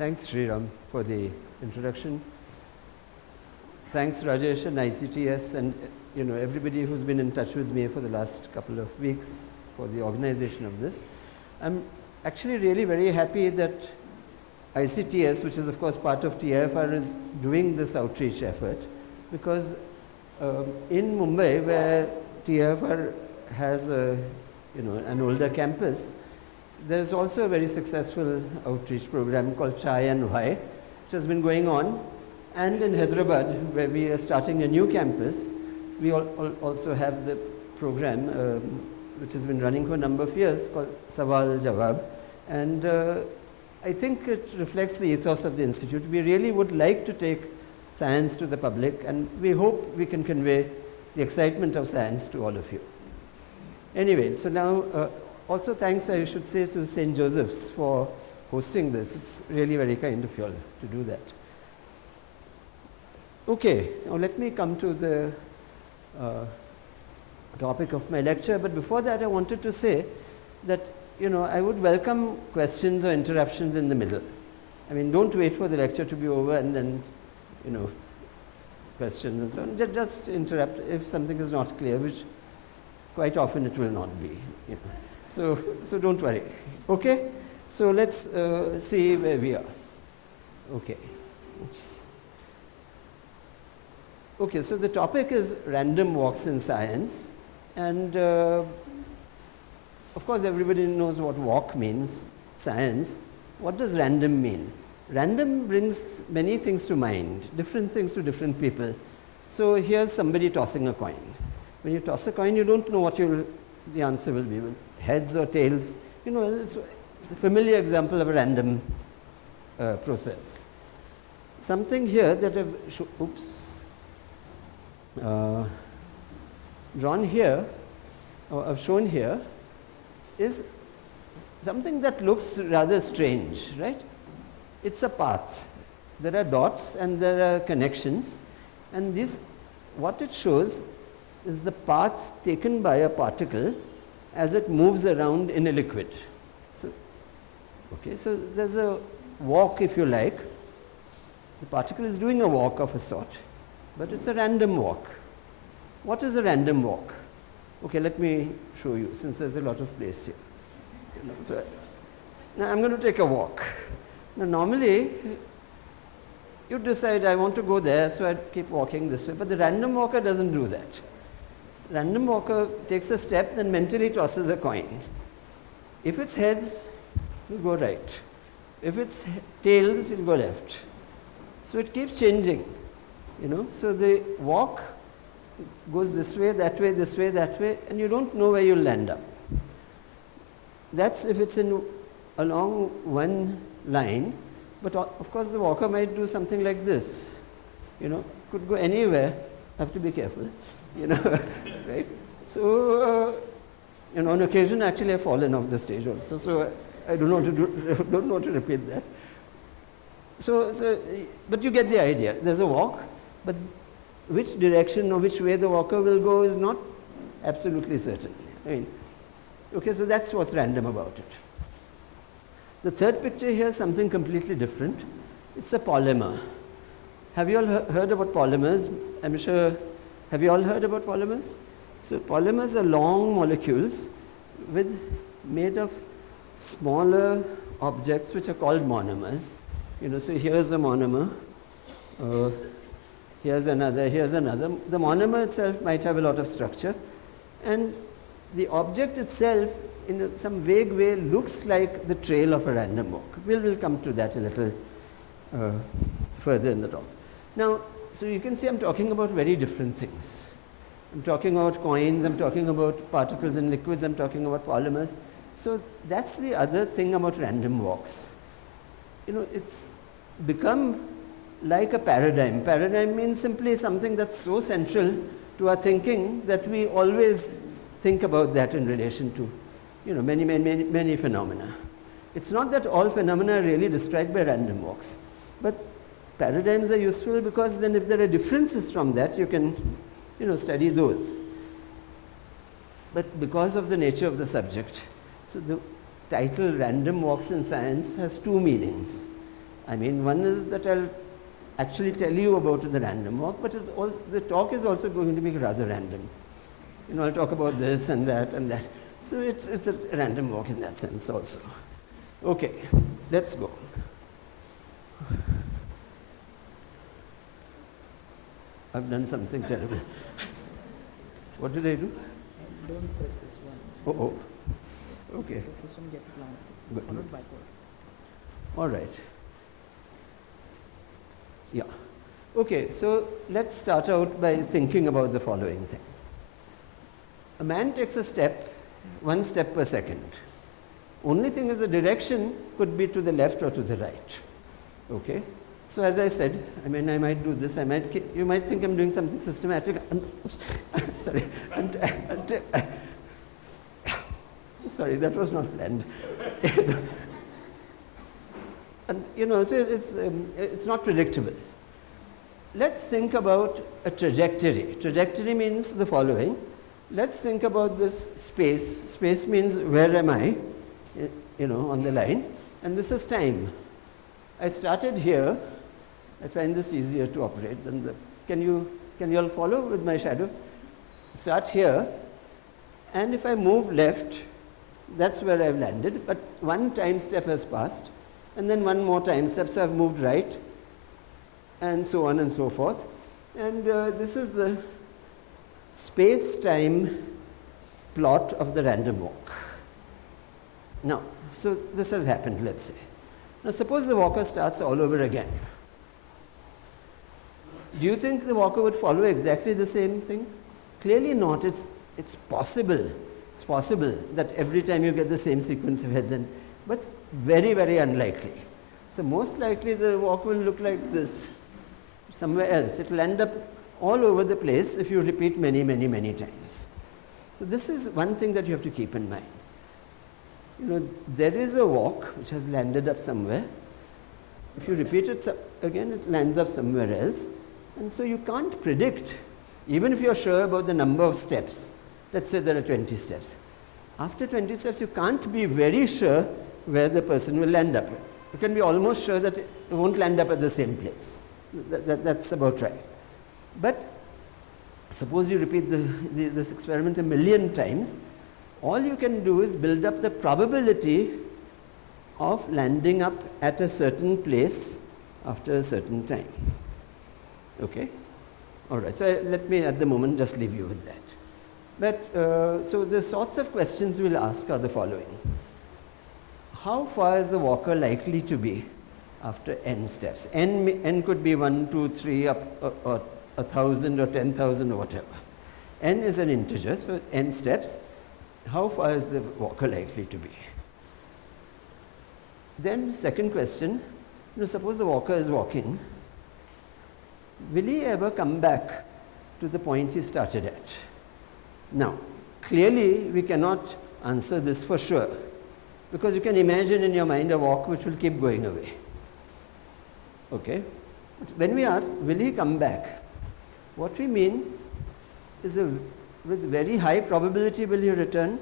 Thanks, Sriram, for the introduction. Thanks, Rajesh and ICTS and everybody who's been in touch with me for the last couple of weeks for the organization of this. I'm actually really very happy that ICTS, which is of course part of TIFR, is doing this outreach effort, because in Mumbai, where TIFR has an older campus, there is also a very successful outreach program called Chai and Why, which has been going on. And in Hyderabad, where we are starting a new campus, we also have the program which has been running for a number of years called Sawal Jawab. And I think it reflects the ethos of the institute. We really would like to take science to the public, and we hope we can convey the excitement of science to all of you. Anyway, so now also thanks, I should say, to St. Joseph's for hosting this. It's really very kind of you all to do that. Okay, now let me come to the topic of my lecture, but before that I wanted to say that I would welcome questions or interruptions in the middle. I mean, don't wait for the lecture to be over and then questions and so on. Just interrupt if something is not clear, which quite often it will not be. So don't worry. Okay, so let's see where we are. Okay. Oops. Okay, so the topic is random walks in science, and of course everybody knows what walk means, science. What does random mean? Random brings many things to mind, different things to different people. So here's somebody tossing a coin. When you toss a coin, you don't know what the answer will be, heads or tails. It's a familiar example of a random process. Something here that I've drawn here, or I've shown here, is something that looks rather strange, right? It's a path. There are dots and there are connections, and what it shows is the path taken by a particle as it moves around in a liquid. So there's a walk, if you like. The particle is doing a walk of a sort, but it's a random walk. What is a random walk? Okay, let me show you, since there's a lot of place here. So now I'm going to take a walk. Now normally you decide I want to go there, so I keep walking this way, but the random walker doesn't do that. Random walker takes a step, then mentally tosses a coin. If it's heads, you go right. If it's tails, you'll go left. So it keeps changing. So the walk goes this way, that way, this way, that way, and you don't know where you'll land up. That's if it's along one line, but of course the walker might do something like this. Could go anywhere, have to be careful, right? So, on occasion actually I've fallen off the stage also, so I don't want to repeat that. But you get the idea. There's a walk, but which direction or which way the walker will go is not absolutely certain. Okay, so that's what's random about it. The third picture here is something completely different. It's a polymer. Have you all heard about polymers? I'm sure, have you all heard about polymers? So polymers are long molecules made of smaller objects which are called monomers. So here's a monomer, here's another. The monomer itself might have a lot of structure, and the object itself in some vague way looks like the trail of a random walk. We'll come to that a little further in the talk. Now, so you can see I'm talking about very different things. I'm talking about coins, I'm talking about particles in liquids, I'm talking about polymers. So that's the other thing about random walks. It's become like a paradigm. Paradigm means simply something that's so central to our thinking that we always think about that in relation to many phenomena. It's not that all phenomena are really described by random walks, but paradigms are useful because then if there are differences from that, you can study those. But because of the nature of the subject, so the title Random Walks in Science has two meanings. I mean, one is that I'll actually tell you about the random walk, but it's also, the talk is also going to be rather random. You know, I'll talk about this and that and that. So it's a random walk in that sense also. Okay, let's go. I've done something terrible. What did I do? Don't press this one. Oh, okay. Press this one, get it long. Good. Followed backward. All right. Yeah. Okay, so let's start out by thinking about the following thing. A man takes a step, 1 step per second. Only thing is the direction could be to the left or to the right. Okay? So as I said, I mean, I might do this, you might think I'm doing something systematic. Sorry. Sorry, that was not planned. And you know, so it's not predictable. Let's think about a trajectory. Trajectory means the following. Let's think about this space. Space means where am I, you know, on the line. And this is time. I started here. I find this easier to operate than the, can you all follow with my shadow? Start here, and if I move left, that's where I've landed, but 1 time step has passed, and then 1 more time step, so I've moved right, and so on and so forth. And this is the space-time plot of the random walk. Now, so this has happened, let's say. Now suppose the walker starts all over again. Do you think the walker would follow exactly the same thing? Clearly not. It's possible. It's possible that every time you get the same sequence of heads, but it's very, very unlikely. So most likely the walk will look like this somewhere else. It will end up all over the place if you repeat many, many, many times. So this is one thing that you have to keep in mind. You know, there is a walk which has landed up somewhere. If you repeat it again, it lands up somewhere else. And so you can't predict, even if you're sure about the number of steps. Let's say there are 20 steps. After 20 steps, you can't be very sure where the person will land up. You can be almost sure that it won't land up at the same place. That's about right. But suppose you repeat this experiment 1,000,000 times, all you can do is build up the probability of landing up at a certain place after a certain time. Okay? All right. So let me at the moment just leave you with that. But so the sorts of questions we'll ask are the following. How far is the walker likely to be after n steps? N could be 1, 2, 3, or 1,000 or 10,000 or whatever. N is an integer, so n steps. How far is the walker likely to be? Then second question, you know, suppose the walker is walking. Will he ever come back to the point he started at? Now, clearly we cannot answer this for sure, because you can imagine in your mind a walk which will keep going away. Okay? But when we ask, will he come back? What we mean is with very high probability will he return?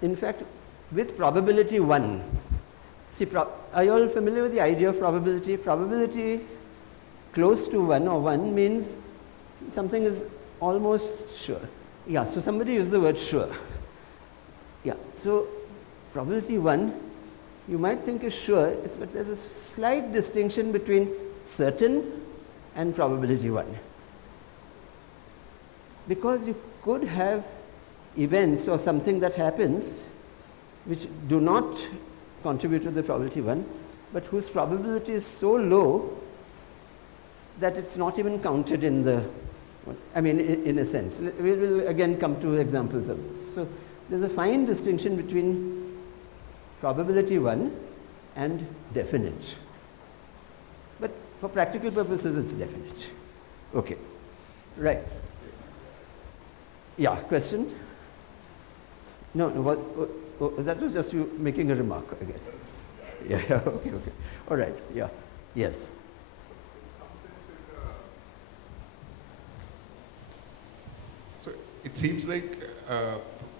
In fact, with probability 1. See, are you all familiar with the idea of probability? Probability close to 1 or 1 means something is almost sure. Yeah, so somebody used the word sure. Yeah, so probability 1, you might think is sure, but there's a slight distinction between certain and probability 1. Because you could have events or something that happens which do not contribute to the probability 1, but whose probability is so low that it's not even counted in the, I mean, in a sense. We will again come to examples of this. So there's a fine distinction between probability 1 and definite. But for practical purposes, it's definite. Okay. Right. Yeah, question? No, that was just you making a remark, I guess. Yeah, okay. All right, yeah, yes. So it seems like a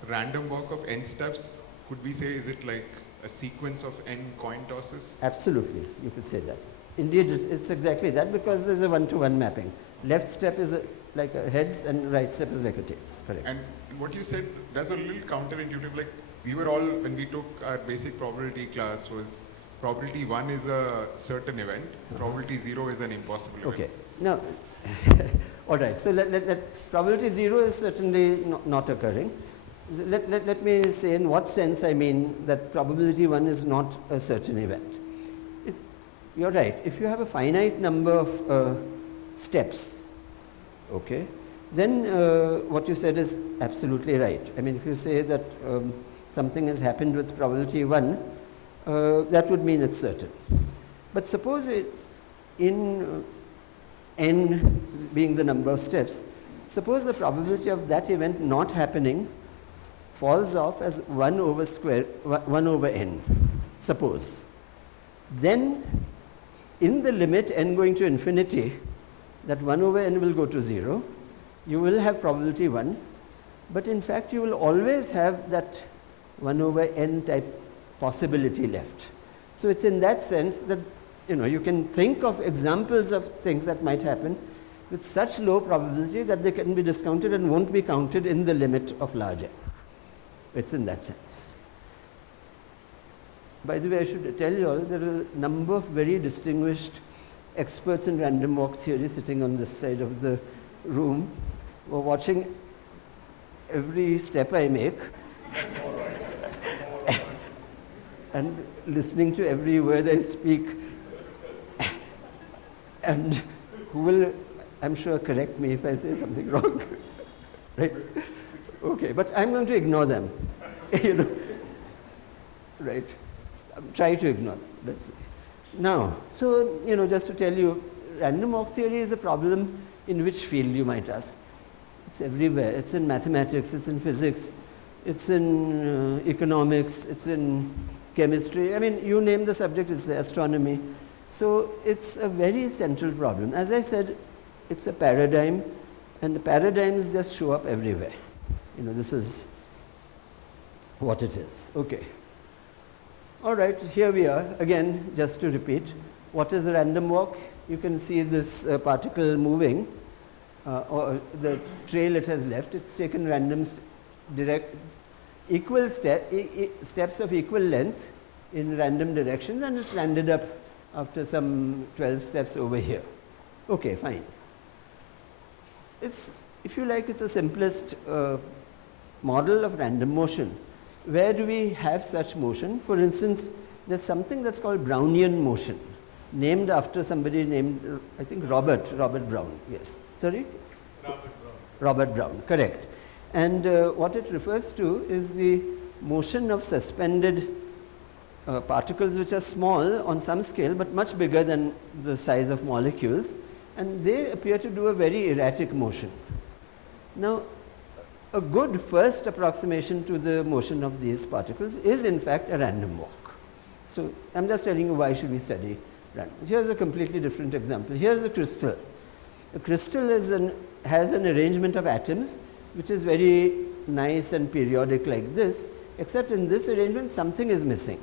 random walk of n steps, could we say, is it like a sequence of n coin tosses? Absolutely, you could say that. Indeed, it's exactly that, because there's a one-to-one mapping. Left step is like a heads and right step is like a tails, correct. And what you said, that's a little counterintuitive. Like we were all, when we took our basic probability class, was probability 1 is a certain event, probability 0 is an impossible event. Okay, now, all right, so probability 0 is certainly not occurring. Let me say in what sense I mean that probability 1 is not a certain event. You're right, if you have a finite number of steps, okay, then what you said is absolutely right. I mean, if you say that something has happened with probability 1, that would mean it's certain. But suppose in n being the number of steps, suppose the probability of that event not happening falls off as 1 over n, suppose. Then in the limit n going to infinity, that 1 over n will go to 0. You will have probability 1, but in fact you will always have that 1 over n type possibility left. So it's in that sense that you can think of examples of things that might happen with such low probability that they can be discounted and won't be counted in the limit of large n. It's in that sense. By the way, I should tell you all, there are a number of very distinguished experts in random walk theory sitting on this side of the room, who are watching every step I make and listening to every word I speak, and who will, I'm sure, correct me if I say something wrong. Right? Okay, but I'm going to ignore them. Right? Try to ignore them. That's it. Now, so just to tell you, random walk theory is a problem in which field, you might ask. It's everywhere. It's in mathematics, it's in physics, it's in economics, it's in chemistry. I mean, you name the subject, it's the astronomy. So it's a very central problem. As I said, it's a paradigm, and the paradigms just show up everywhere. This is what it is. Okay. All right, here we are. Again, just to repeat, what is a random walk? You can see this particle moving, or the trail it has left. It's taken random steps of equal length in random directions, and it's landed up after some 12 steps over here. Okay, fine. It's, if you like, it's the simplest model of random motion. Where do we have such motion? For instance, there's something that's called Brownian motion, named after somebody named, I think, Robert Brown. Yes. Sorry? Robert Brown, correct. And what it refers to is the motion of suspended particles which are small on some scale, but much bigger than the size of molecules, and they appear to do a very erratic motion. Now, a good first approximation to the motion of these particles is in fact a random walk. So I'm just telling you why should we study random. Here's a completely different example. Here's a crystal. A crystal has an arrangement of atoms which is very nice and periodic like this, except in this arrangement something is missing.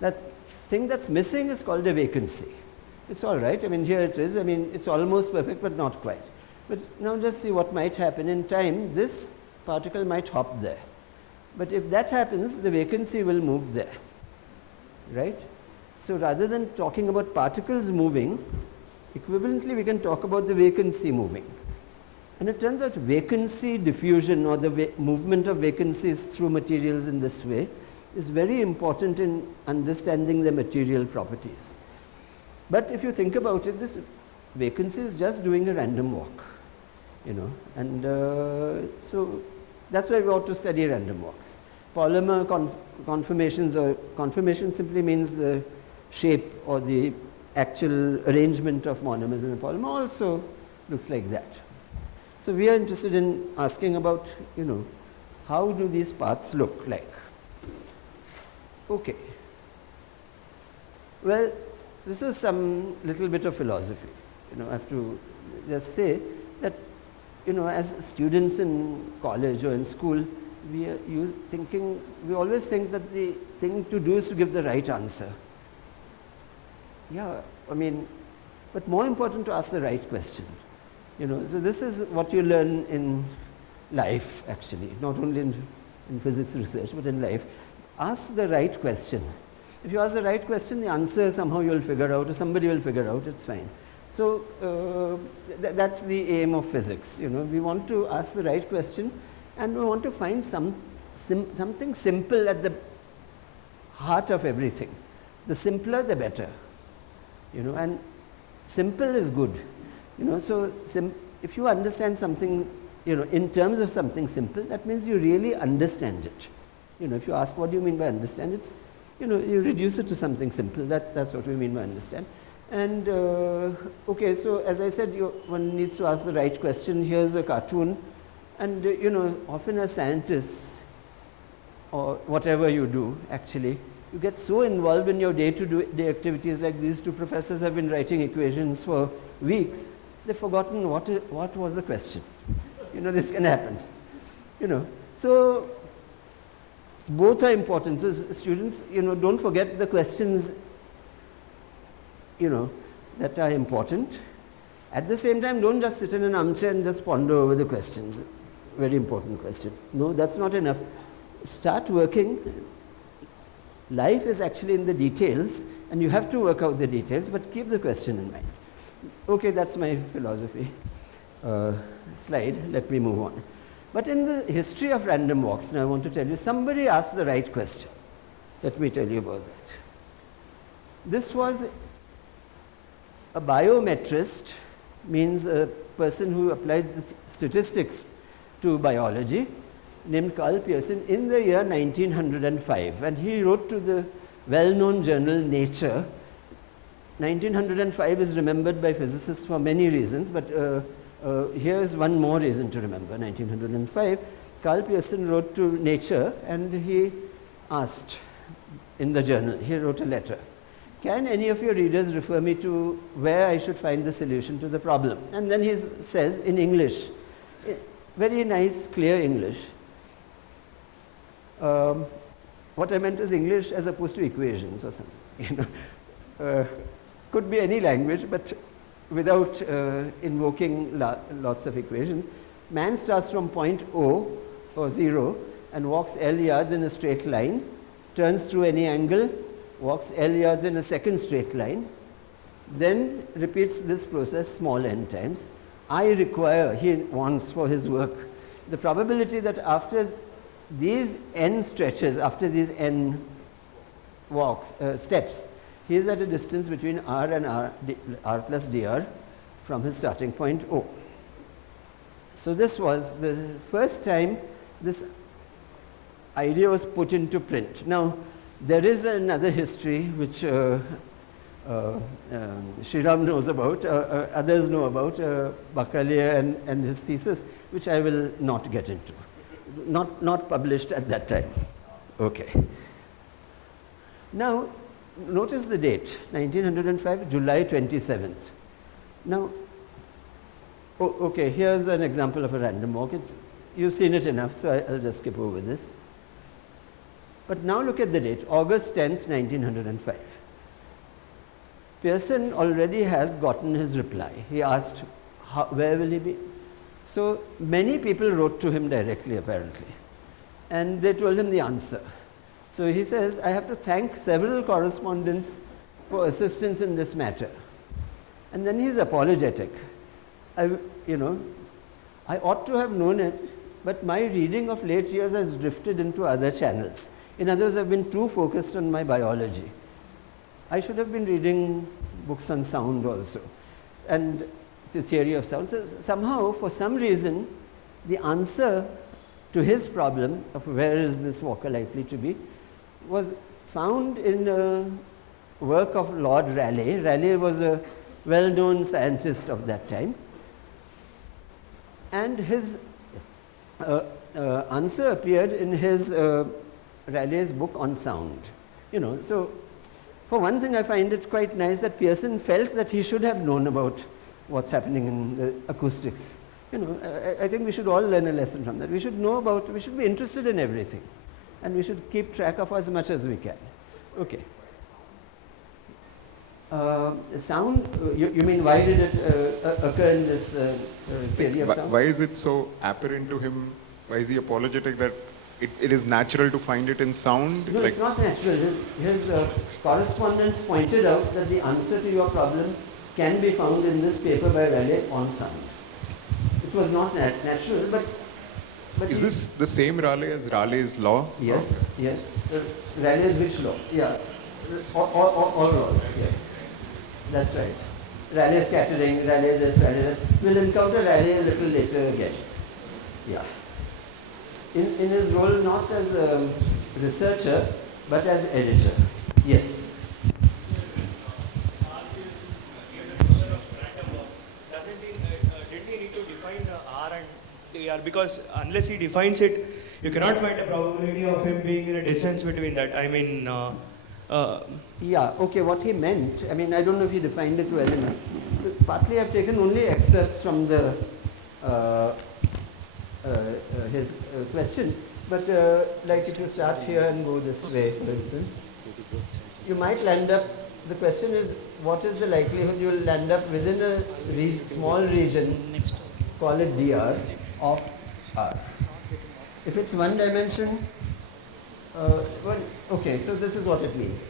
That thing that's missing is called a vacancy. It's all right. I mean, here it is. I mean, it's almost perfect, but not quite. But now just see what might happen in time. This particle might hop there. But if that happens, the vacancy will move there, right? So rather than talking about particles moving, equivalently we can talk about the vacancy moving. And it turns out vacancy diffusion, or the movement of vacancies through materials in this way, is very important in understanding the material properties. But if you think about it, this vacancy is just doing a random walk, and so that's why we ought to study random walks. Polymer conformations, or conformation simply means the shape or the actual arrangement of monomers in the polymer, also looks like that. So we are interested in asking about, how do these paths look like? Okay. Well, this is some little bit of philosophy. I have to just say that, as students in college or in school, we always think that the thing to do is to give the right answer. Yeah, I mean, but more important to ask the right question. You know, so this is what you learn in life actually, not only in physics research, but in life. Ask the right question. If you ask the right question, the answer somehow you'll figure out, or somebody will figure out, it's fine. So that's the aim of physics. You know, we want to ask the right question, and we want to find something simple at the heart of everything. The simpler, the better. You know, and simple is good. You know, so if you understand something, you know, in terms of something simple, that means you really understand it. You know, if you ask what do you mean by understand, it's, you know, you reduce it to something simple. That's what we mean by understand. And okay, so as I said, one needs to ask the right question. Here's a cartoon, and you know, often as scientists, or whatever you do, actually, you get so involved in your day-to-day activities. Like these two professors have been writing equations for weeks. They've forgotten what was the question. You know, this can happen. You know, so both are important. So students, you know, don't forget the questions, you know, that are important. At the same time, don't just sit in an armchair and just ponder over the questions. Very important question. No, that's not enough. Start working. Life is actually in the details, and you have to work out the details, but keep the question in mind. Okay, that's my philosophy slide. Let me move on. But in the history of random walks, now I want to tell you, somebody asked the right question. Let me tell you about that. This was a biometrist, means a person who applied the statistics to biology, named Carl Pearson, in the year 1905, and he wrote to the well-known journal Nature. 1905 is remembered by physicists for many reasons, but here is one more reason to remember. 1905, Carl Pearson wrote to Nature, and he asked in the journal, he wrote a letter, can any of your readers refer me to where I should find the solution to the problem? And then he says in English, very nice, clear English. What I meant is English as opposed to equations or something. You know, could be any language, but without invoking lots of equations. Man starts from point O or 0 and walks L yards in a straight line, turns through any angle, walks L yards in a second straight line, then repeats this process small n times. I require, he wants for his work, the probability that after these n stretches, after these n walks, steps, he is at a distance between r and r plus dr from his starting point O. So this was the first time this idea was put into print. Now, there is another history which Sriram knows about, others know about, Bakalia and his thesis, which I will not get into. Not published at that time. Okay. Now, notice the date, 1905, July 27th. Now, okay, here's an example of a random walk. You've seen it enough, so I'll just skip over this. But now look at the date, August 10th, 1905. Pearson already has gotten his reply. He asked, where will he be? So many people wrote to him directly, apparently, and they told him the answer. So he says, I have to thank several correspondents for assistance in this matter. And then he's apologetic. I ought to have known it, but my reading of late years has drifted into other channels. In other words, I've been too focused on my biology. I should have been reading books on sound also, and the theory of sound. So somehow, for some reason, the answer to his problem of where is this walker likely to be was found in a work of Lord Rayleigh. Rayleigh was a well-known scientist of that time, and his answer appeared in his Rayleigh's book on sound. You know, so for one thing, I find it quite nice that Pearson felt that he should have known about what's happening in the acoustics You know, I think we should all learn a lesson from that. We should know about, we should be interested in everything, and we should keep track of as much as we can. Okay. Sound, you mean why did it occur in this theory of sound? Why is it so apparent to him? Why is he apologetic that it is natural to find it in sound? No, it's not natural. His correspondents pointed out that the answer to your problem can be found in this paper by Raleigh on sound. It was not natural, but is this the same Raleigh as Raleigh's law? Yes, yes. Raleigh's which law? Yeah, all laws, yes. That's right. Raleigh scattering, Raleigh this, Raleigh that. We'll encounter Raleigh a little later again. Yeah. In his role not as a researcher, but as editor. Yes. Didn't he need to define the R and AR? Because unless he defines it, you cannot find a probability of him being in a distance between that. I mean, yeah, okay, what he meant, I mean, I don't know if he defined it well enough. Partly I've taken only excerpts from the his question, but like if you start here and go this way, for instance, you might land up, the question is, what is the likelihood you will land up within a small region, call it dr, of R. If it's one dimension, well, okay, so this is what it means.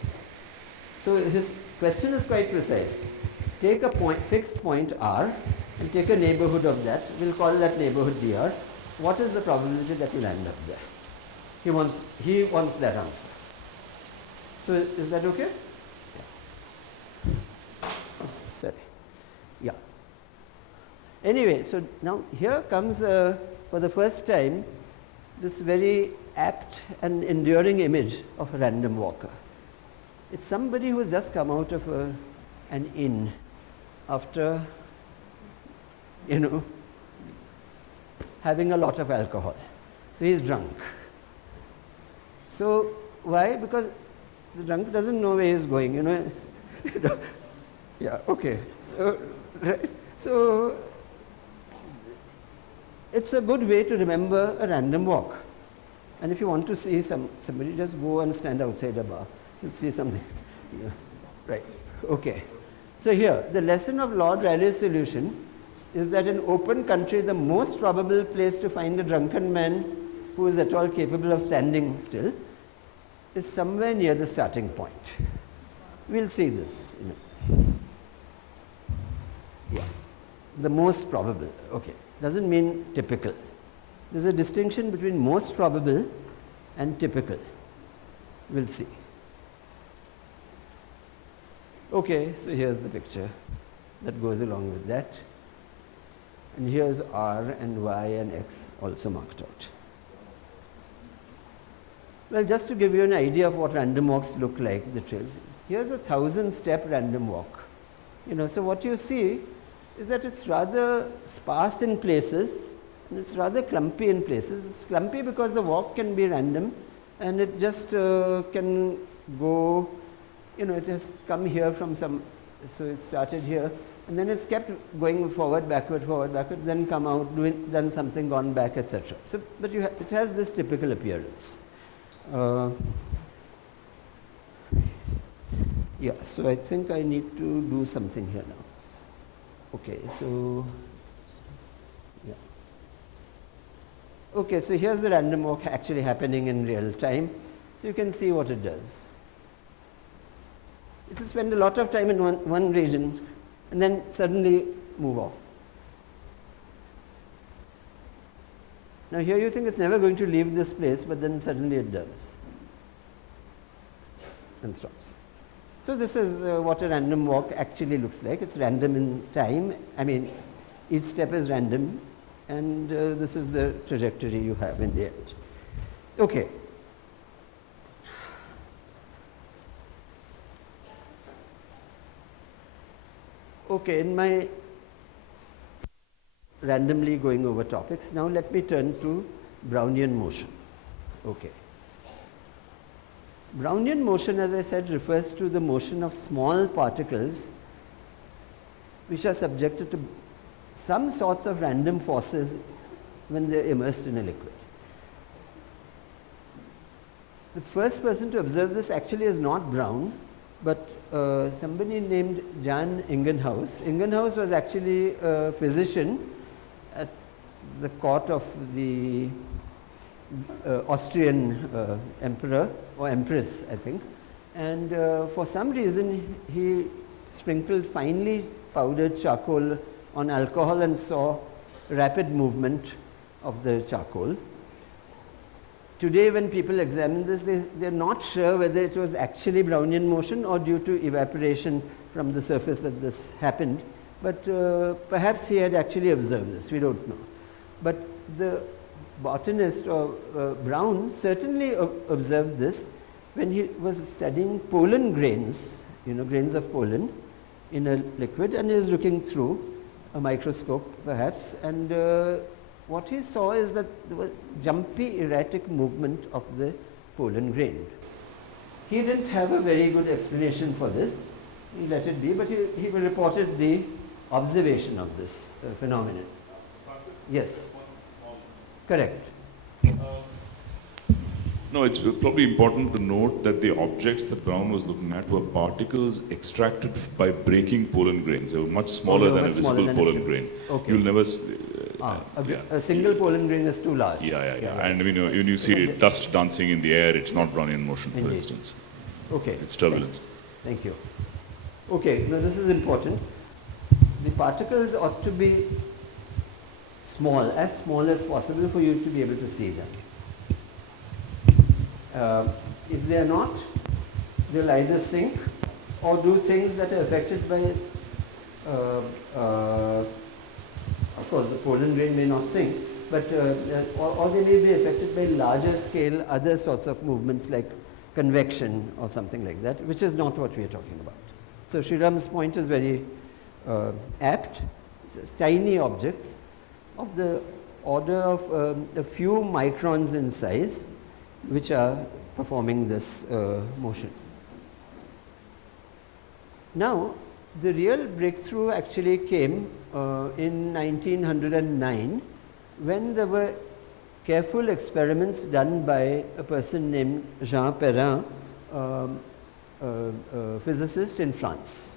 So his question is quite precise. Take a point, fixed point R, and take a neighborhood of that. We'll call that neighborhood dr. What is the probability that you'll end up there? He wants that answer. So is that okay? Yeah. Sorry. Yeah. Anyway, so now here comes for the first time this very apt and enduring image of a random walker. It's somebody who has just come out of an inn after, you know, having a lot of alcohol. So he's drunk. So why? Because the drunk doesn't know where he's going, you know. Yeah, okay. So, right. So it's a good way to remember a random walk. And if you want to see somebody, just go and stand outside a bar. You'll see something. Yeah. Right. Okay. So here, the lesson of Lord Raleigh's solution is that in open country, the most probable place to find a drunken man who is at all capable of standing still is somewhere near the starting point. We'll see this. You know. Yeah. The most probable. Okay. Doesn't mean typical. There's a distinction between most probable and typical. We'll see. Okay, so here's the picture that goes along with that. And here's R and Y and X also marked out. Well, just to give you an idea of what random walks look like, the trails. Here's a 1,000-step random walk. You know, so what you see is that it's rather sparse in places and it's rather clumpy in places. It's clumpy because the walk can be random and it just can go, you know, it has come here from some, so it started here and then it's kept going forward, backward, then come out, done something, gone back, etc. So, but it has this typical appearance. Yeah, so I think I need to do something here now. Okay, so, yeah. Okay, so here's the random walk actually happening in real time. So you can see what it does. It will spend a lot of time in one region and then suddenly move off. Now here you think it's never going to leave this place, but then suddenly it does and stops. So this is what a random walk actually looks like. It's random in time. I mean, each step is random, and this is the trajectory you have in the end. Okay. Okay, in my randomly going over topics, now let me turn to Brownian motion. Okay. Brownian motion, as I said, refers to the motion of small particles which are subjected to some sorts of random forces when they are immersed in a liquid. The first person to observe this actually is not Brown, but somebody named Jan Ingenhousz. Ingenhousz was actually a physician at the court of the Austrian emperor or empress, I think. And for some reason, he sprinkled finely powdered charcoal on alcohol and saw rapid movement of the charcoal. Today, when people examine this, they're not sure whether it was actually Brownian motion or due to evaporation from the surface that this happened. But perhaps he had actually observed this, we don't know. But the botanist or Brown certainly observed this when he was studying pollen grains, grains of pollen in a liquid, and he was looking through a microscope perhaps, and what he saw is that there was jumpy, erratic movement of the pollen grain. He didn't have a very good explanation for this, he let it be, but he reported the observation of this phenomenon. Yes, correct. No, it's probably important to note that the objects that Brown was looking at were particles extracted by breaking pollen grains. They were much smaller than a visible pollen grain. Okay. You'll never a single pollen grain is too large. Yeah. And when you see dust dancing in the air, it's not Brownian motion, for Indeed. instance. Okay. It's turbulence. Thank you. Okay, now this is important. The particles ought to be small as possible for you to be able to see them. If they are not, they'll either sink or do things that are affected by, of course, the pollen grain may not sink, but or they may be affected by larger scale other sorts of movements like convection or something like that, which is not what we are talking about. So Sriram's point is very apt. It's tiny objects of the order of a few microns in size, which are performing this motion. Now, the real breakthrough actually came in 1909 when there were careful experiments done by a person named Jean Perrin, a physicist in France.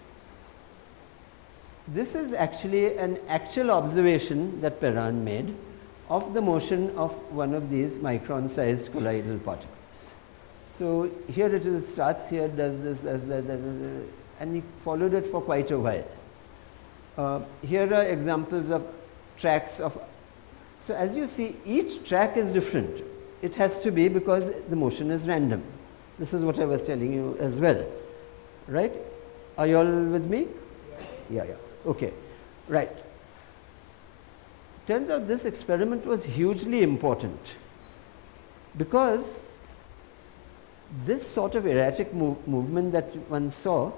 This is actually an actual observation that Perrin made of the motion of one of these micron-sized colloidal particles. So here it is, it starts here, does this, does that, and he followed it for quite a while. Here are examples of tracks of, so as you see, each track is different. It has to be because the motion is random. This is what I was telling you as well, right? Are you all with me? Yeah, okay, right. Turns out this experiment was hugely important because this sort of erratic movement that one saw,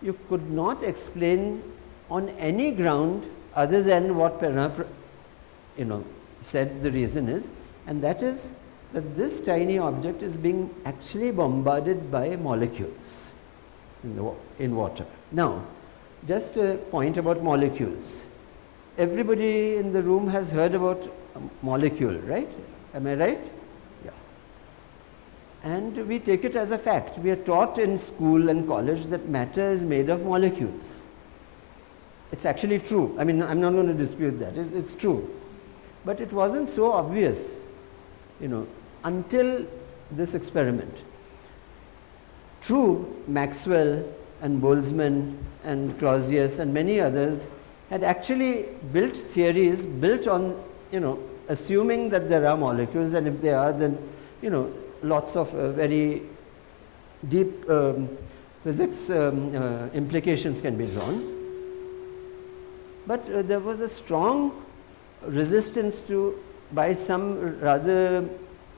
you could not explain on any ground other than what Perrin said the reason is, and that is that this tiny object is being actually bombarded by molecules in water. Now, just a point about molecules. Everybody in the room has heard about a molecule, right? Am I right? Yeah. And we take it as a fact. We are taught in school and college that matter is made of molecules. It's actually true. I mean, I'm not going to dispute that. It's true. But it wasn't so obvious, until this experiment. True, Maxwell and Boltzmann and Clausius and many others had actually built theories built on, assuming that there are molecules, and if there are, then, lots of very deep physics implications can be drawn. But there was a strong resistance by some rather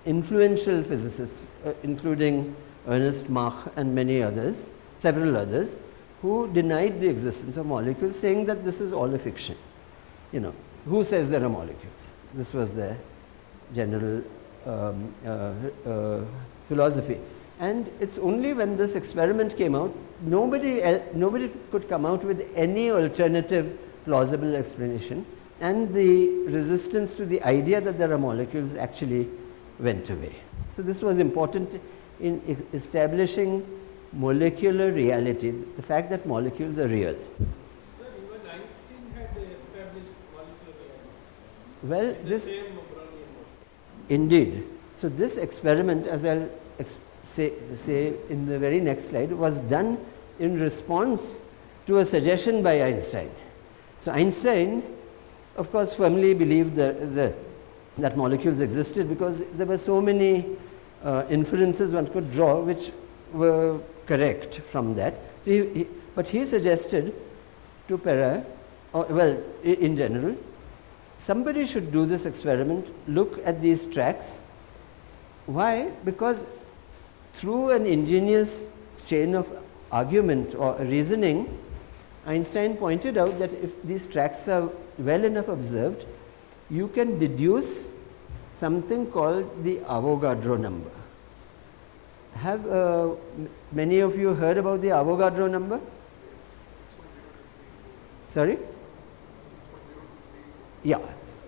influential physicists, including Ernest Mach and many others, several others, who denied the existence of molecules, saying that this is all a fiction. Who says there are molecules? This was their general philosophy. And it's only when this experiment came out, nobody could come out with any alternative plausible explanation, and the resistance to the idea that there are molecules actually went away. So this was important in establishing molecular reality, the fact that molecules are real. Sir, even Einstein had established molecular reality. Well, this Same Brownian mode. indeed. So this experiment, as I'll say in the very next slide, was done in response to a suggestion by Einstein. So Einstein, of course, firmly believed that molecules existed because there were so many inferences one could draw which were correct from that. So but he suggested to Perrin, well, in general, somebody should do this experiment, look at these tracks. Why? Because through an ingenious chain of argument or reasoning, Einstein pointed out that if these tracks are well enough observed, you can deduce something called the Avogadro number. Have many of you heard about the Avogadro number? Sorry? Yeah.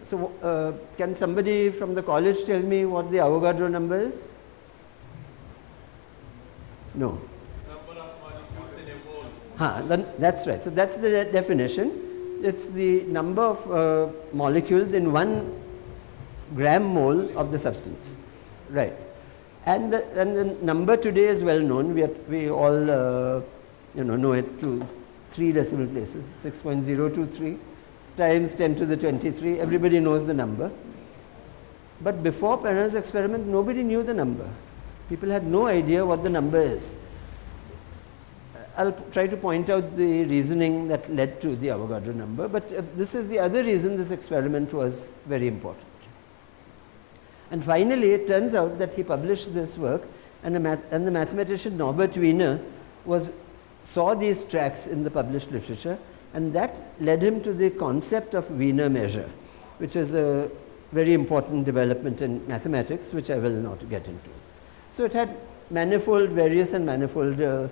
So can somebody from the college tell me what the Avogadro number is? No. Number of molecules in a mole. Then that's right. So that's the definition. It's the number of molecules in 1 gram mole of the substance. Right. And the number today is well known. We all know it to 3 decimal places, 6.023 times 10 to the 23. Everybody knows the number. But before Perrin's experiment, nobody knew the number. People had no idea what the number is. I'll try to point out the reasoning that led to the Avogadro number, but this is the other reason this experiment was very important. And finally, it turns out that he published this work, and the mathematician Norbert Wiener saw these tracks in the published literature, and that led him to the concept of Wiener measure, which is a very important development in mathematics, which I will not get into. So it had manifold, various and manifold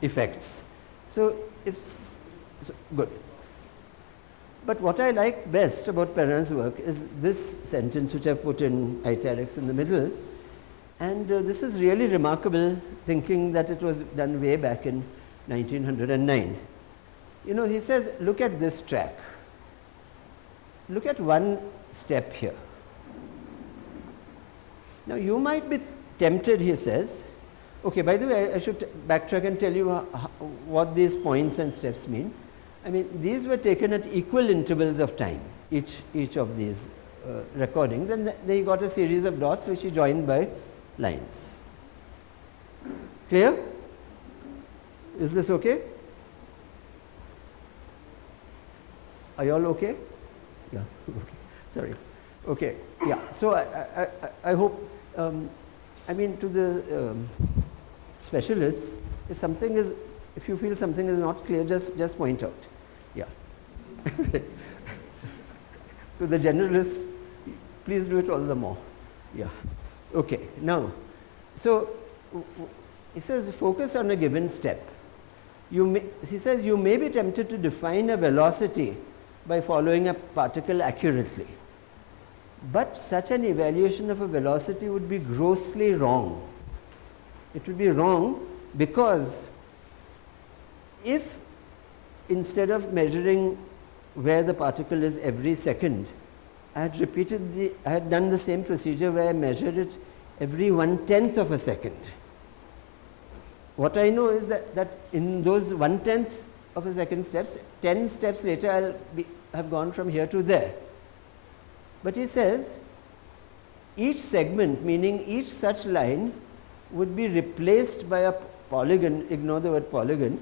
effects. So it's good. But what I like best about Perrin's work is this sentence, which I've put in italics in the middle. And this is really remarkable, thinking that it was done way back in 1909. He says, look at this track. Look at one step here. Now, you might be tempted, he says. Okay, by the way, I should backtrack and tell you what these points and steps mean. I mean, these were taken at equal intervals of time, each of these recordings, and they got a series of dots which he joined by lines. Clear? Is this okay? Are you all okay? Yeah, okay. Sorry. Okay, yeah. So I hope, to the specialists, if you feel something is not clear, just point out. Yeah. To the generalists, please do it all the more. Yeah. Okay. Now, so he says focus on a given step. He says you may be tempted to define a velocity by following a particle accurately. But such an evaluation of a velocity would be grossly wrong. It would be wrong because if instead of measuring where the particle is every second, I had done the same procedure where I measured it every 1/10 of a second. What I know is that in those 1/10 of a second steps, 10 steps later I'll have gone from here to there. But he says each segment, meaning each such line, would be replaced by a polygon, ignore the word polygon,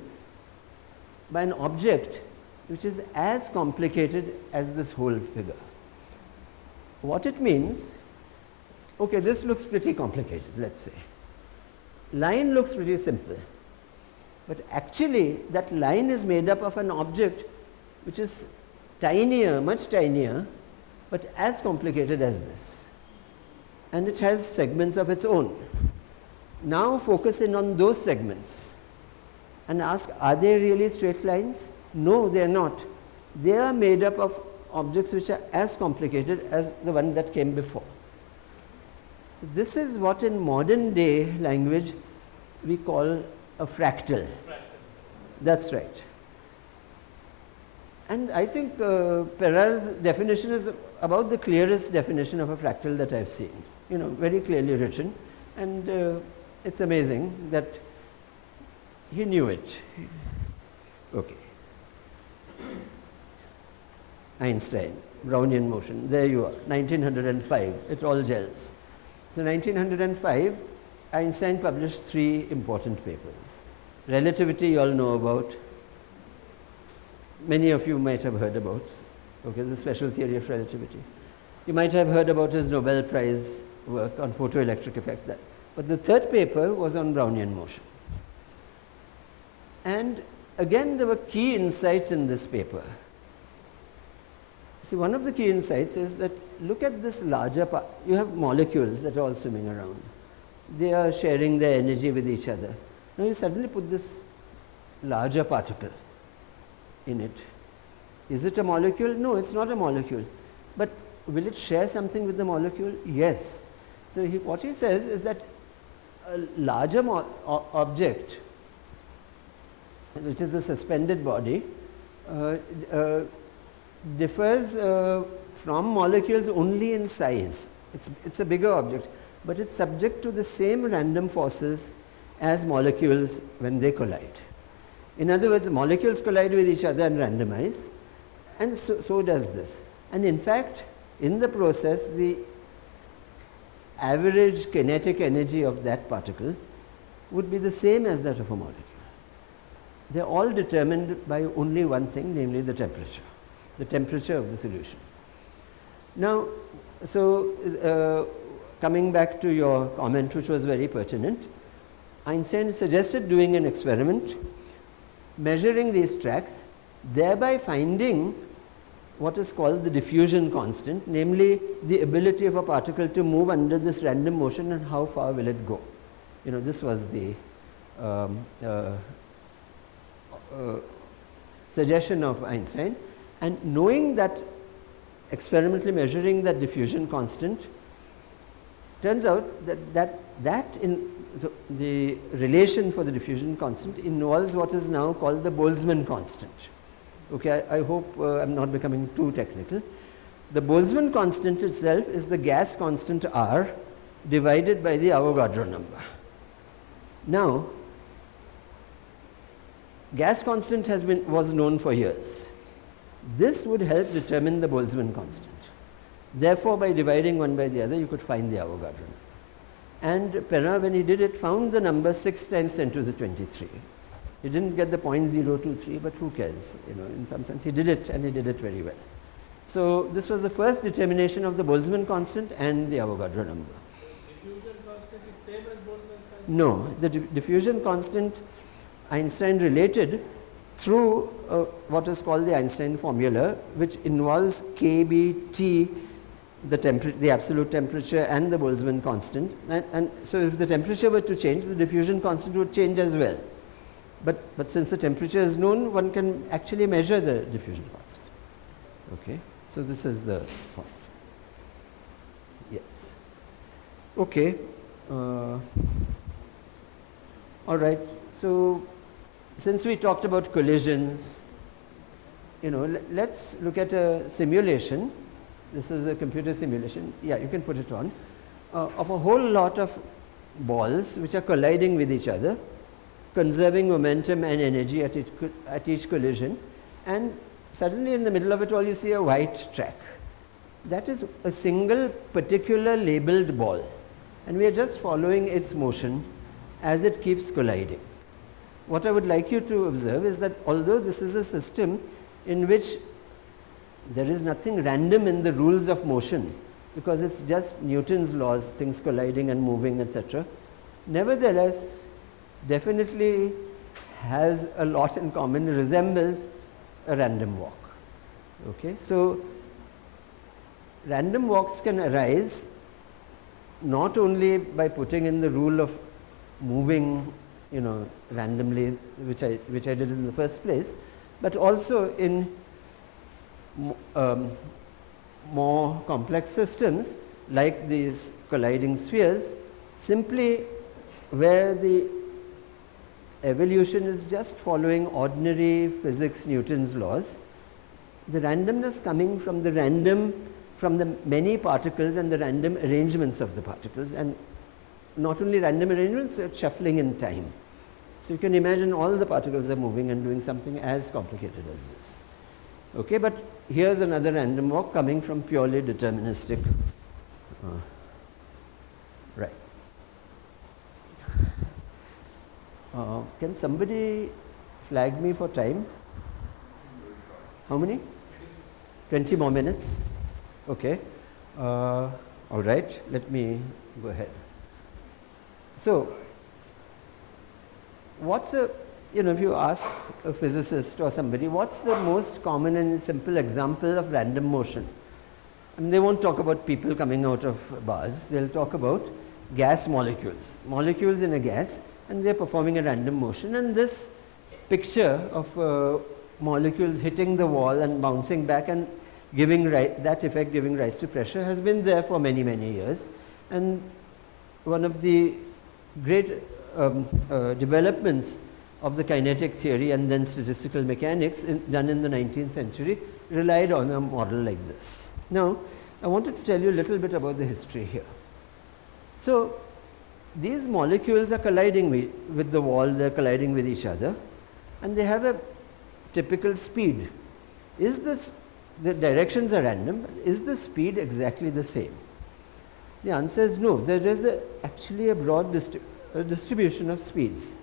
by an object which is as complicated as this whole figure. What it means, okay, this looks pretty complicated, let's say. Line looks pretty simple, but actually that line is made up of an object which is tinier, much tinier, but as complicated as this. And it has segments of its own. Now focus in on those segments and ask, are they really straight lines? No, they are not. they are made up of objects which are as complicated as the one that came before. So this is what in modern day language we call a fractal. That's right. And I think Perra's definition is about the clearest definition of a fractal that I've seen. You know, very clearly written, and it's amazing that he knew it. Okay. Einstein, Brownian motion. There you are, 1905. It all gels. So 1905, Einstein published 3 important papers. Relativity you all know about. Many of you might have heard about. Okay, the special theory of relativity. You might have heard about his Nobel Prize work on photoelectric effect. But the third paper was on Brownian motion. And again, there were key insights in this paper. See, one of the key insights is that look at this larger part. You have molecules that are all swimming around. They are sharing their energy with each other. Now you suddenly put this larger particle in it. Is it a molecule? No, it's not a molecule. But will it share something with the molecule? Yes. So what he says is that a larger object, which is the suspended body, differs from molecules only in size. It's a bigger object, but it's subject to the same random forces as molecules when they collide. In other words, molecules collide with each other and randomize, and so does this. And in fact, in the process, the average kinetic energy of that particle would be the same as that of a molecule. They're all determined by only one thing, namely the temperature of the solution. Now, so coming back to your comment, which was very pertinent, Einstein suggested doing an experiment, measuring these tracks, thereby finding what is called the diffusion constant, namely the ability of a particle to move under this random motion and how far will it go. You know, this was the suggestion of Einstein, and knowing that, experimentally measuring that diffusion constant, turns out so the relation for the diffusion constant involves what is now called the Boltzmann constant. Okay, I hope I'm not becoming too technical. The Boltzmann constant itself is the gas constant R divided by the Avogadro number. Now, gas constant was known for years. This would help determine the Boltzmann constant. Therefore, by dividing one by the other, you could find the Avogadro number. And Perra, when he did it, found the number 6 times 10 to the 23. He didn't get the 0.023, but who cares? You know, in some sense, he did it, and he did it very well. So this was the first determination of the Boltzmann constant and the Avogadro number. Diffusion constant is same as Boltzmann constant? No, the diffusion constant Einstein related through what is called the Einstein formula, which involves KBT, the absolute temperature, and the Boltzmann constant. And so if the temperature were to change, the diffusion constant would change as well. But since the temperature is known, one can actually measure the diffusion constant. Okay, so this is the point. Yes. Okay. All right. So since we talked about collisions, you know, let's look at a simulation. This is a computer simulation. Yeah, you can put it on. Of a whole lot of balls which are colliding with each other, conserving momentum and energy at each collision, and suddenly in the middle of it all you see a white track. That is a single particular labeled ball, and we are just following its motion as it keeps colliding. What I would like you to observe is that although this is a system in which there is nothing random in the rules of motion, because it's just Newton's laws, things colliding and moving, etc., nevertheless definitely has a lot in common, resembles a random walk. Okay, so random walks can arise not only by putting in the rule of moving, you know, randomly, which I did in the first place, but also in more complex systems like these colliding spheres, simply where the evolution is just following ordinary physics, Newton's laws, the randomness coming from the many particles and the random arrangements of the particles, and not only random arrangements, but shuffling in time. So you can imagine all the particles are moving and doing something as complicated as this. Okay, but here's another random walk coming from purely deterministic. Right. Can somebody flag me for time? How many? 20 more minutes? Okay. All right, let me go ahead. So, what's if you ask a physicist or somebody, what's the most common and simple example of random motion? I mean, they won't talk about people coming out of bars, they'll talk about gas molecules. Molecules in a gas, and they're performing a random motion, and this picture of molecules hitting the wall and bouncing back and giving that effect giving rise to pressure has been there for many, many years. And one of the great developments of the kinetic theory and then statistical mechanics done in the 19th century relied on a model like this. Now, I wanted to tell you a little bit about the history here. So, these molecules are colliding with the wall, they are colliding with each other, and they have a typical speed. Is this, the directions are random, is the speed exactly the same? The answer is no. There is actually a broad distribution of speeds.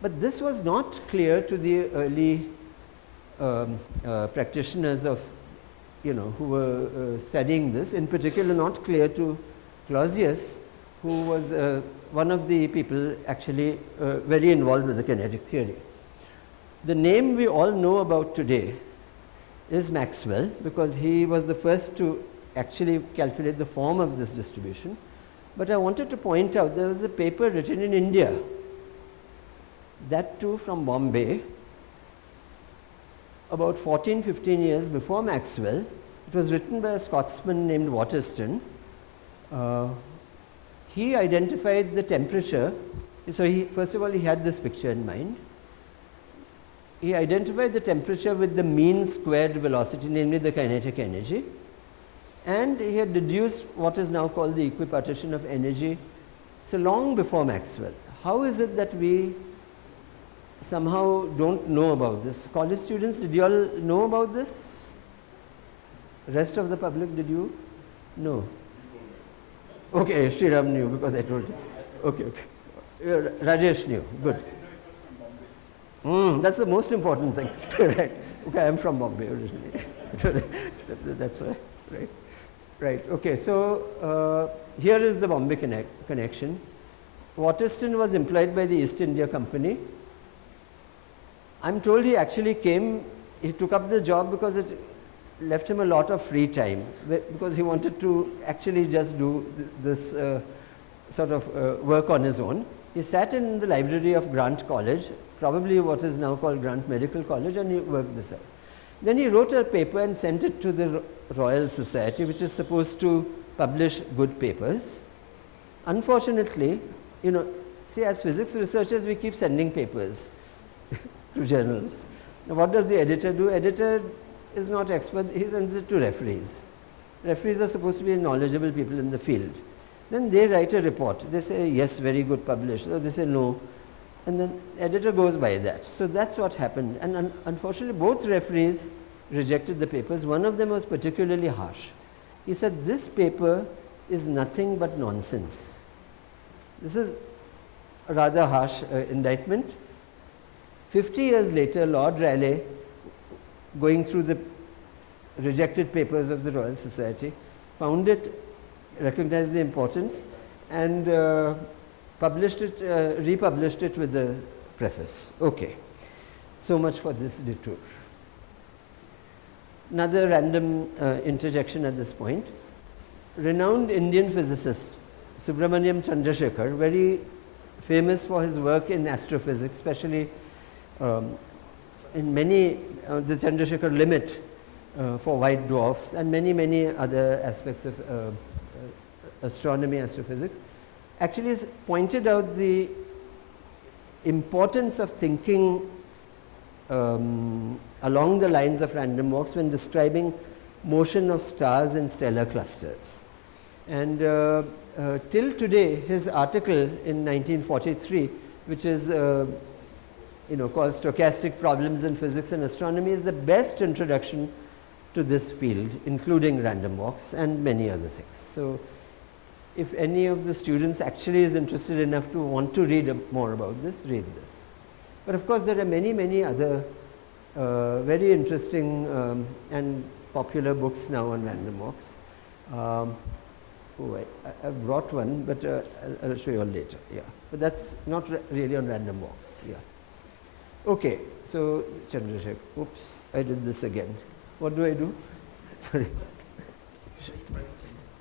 But this was not clear to the early practitioners of, who were studying this, in particular not clear to Clausius, who was one of the people actually very involved with the kinetic theory. The name we all know about today is Maxwell, because he was the first to actually calculate the form of this distribution. But I wanted to point out there was a paper written in India, that too from Bombay, about 14-15 years before Maxwell. It was written by a Scotsman named Waterston. He identified the temperature. So first of all, he had this picture in mind. He identified the temperature with the mean squared velocity, namely the kinetic energy, and he had deduced what is now called the equipartition of energy. So long before Maxwell. How is it that we somehow don't know about this? College students, did you all know about this? Rest of the public, did you? No. Okay, Sriram knew because I told you. Okay, okay. Rajesh knew. Good. That's the most important thing. Right. Okay, I'm from Bombay originally. That's right. Right. Right. Okay. So here is the Bombay connection. Waterston was employed by the East India Company. I'm told he actually he took up the job because it left him a lot of free time, because he wanted to actually just do this sort of work on his own. He sat in the library of Grant College, probably what is now called Grant Medical College, and he worked this out. Then he wrote a paper and sent it to the Royal Society, which is supposed to publish good papers. Unfortunately, see, as physics researchers, we keep sending papers to journals. Now, what does the editor do? Editor is not expert, he sends it to referees. Referees are supposed to be knowledgeable people in the field. Then they write a report. They say, yes, very good, published. Or they say, no. And then editor goes by that. So that's what happened. And unfortunately, both referees rejected the papers. One of them was particularly harsh. He said, this paper is nothing but nonsense. This is a rather harsh indictment. 50 years later, Lord Rayleigh, going through the rejected papers of the Royal Society, found it, recognized the importance, and republished it with a preface. Okay. So much for this detour. Another random interjection at this point. Renowned Indian physicist Subramaniam Chandrasekhar, very famous for his work in astrophysics, especially in many, the Chandrasekhar limit for white dwarfs and many other aspects of astronomy, astrophysics, actually has pointed out the importance of thinking along the lines of random walks when describing motion of stars in stellar clusters. And till today, his article in 1943, which is called Stochastic Problems in Physics and Astronomy, is the best introduction to this field, including random walks and many other things. So, if any of the students actually is interested enough to want to read more about this, read this. But of course, there are many other very interesting and popular books now on random walks. I brought one, but I'll show you all later. Yeah, but that's not really on random walks. Yeah. Okay, so Chandrasekhar. Oops, I did this again. What do I do? Sorry.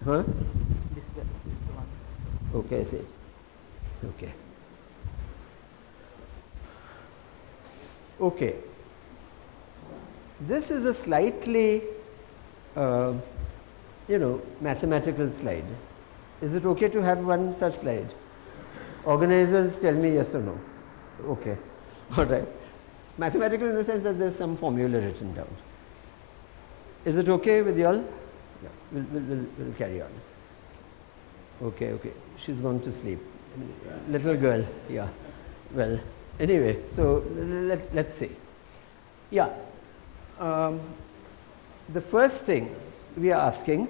Huh? This the one. Okay, I see. Okay. Okay. This is a slightly, mathematical slide. Is it okay to have one such slide? Organizers, tell me yes or no. Okay. All right. Mathematical in the sense that there's some formula written down. Is it okay with you all? Yeah, we'll carry on. Okay. She's gone to sleep. Little girl, yeah. Well, anyway, so let's see. Yeah. The first thing we are asking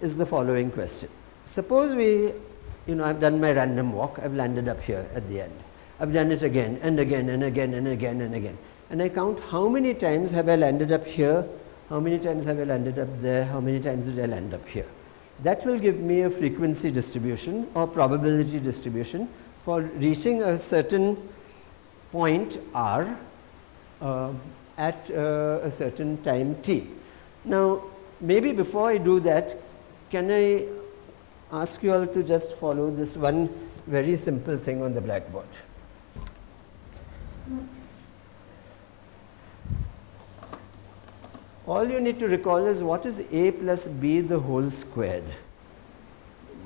is the following question. Suppose I've done my random walk, I've landed up here at the end. I've done it again and again and again and again and again. And I count how many times have I landed up here, how many times have I landed up there, how many times did I land up here. That will give me a frequency distribution or probability distribution for reaching a certain point R at a certain time t. Now, maybe before I do that, can I ask you all to just follow this one very simple thing on the blackboard? All you need to recall is what is a plus b the whole squared.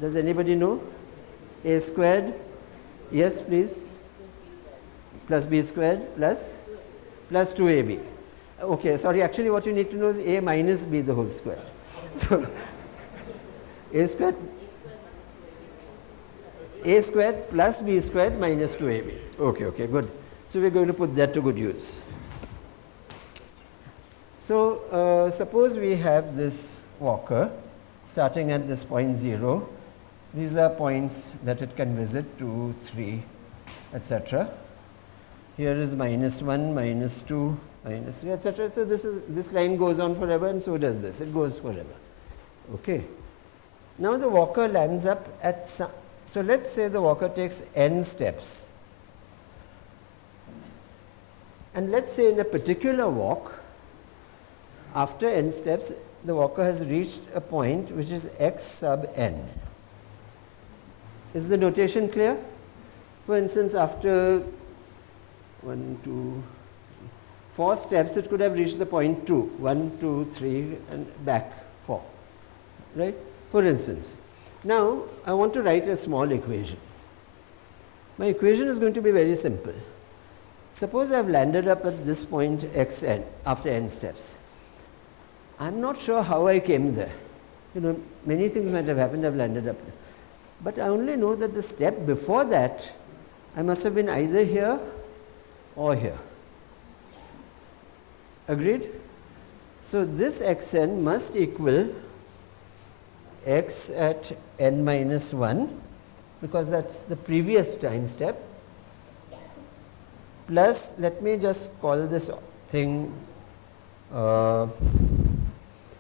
Does anybody know? A squared? Yes, please. Plus b squared plus 2ab. Okay, sorry, actually what you need to know is a minus b the whole square. So, a squared plus b squared minus 2ab. Okay, good. So, we are going to put that to good use. So, suppose we have this walker starting at this point 0. These are points that it can visit, 2, 3, etc. Here is -1, -2, -3, etc. So, this line goes on forever, and so does this. It goes forever. Okay. Now, the walker lands up at some. So, let's say the walker takes n steps. And let's say in a particular walk, after n steps, the walker has reached a point which is x sub n. Is the notation clear? For instance, after 1, 2, 3, 4 steps, it could have reached the point 2. 1, 2, 3, and back 4. Right? For instance. Now, I want to write a small equation. My equation is going to be very simple. Suppose I have landed up at this point xn after n steps. I am not sure how I came there. Many things might have happened, I have landed up there. But I only know that the step before that, I must have been either here or here. Agreed? So, this xn must equal x at n minus 1, because that is the previous time step, plus, let me just call this thing,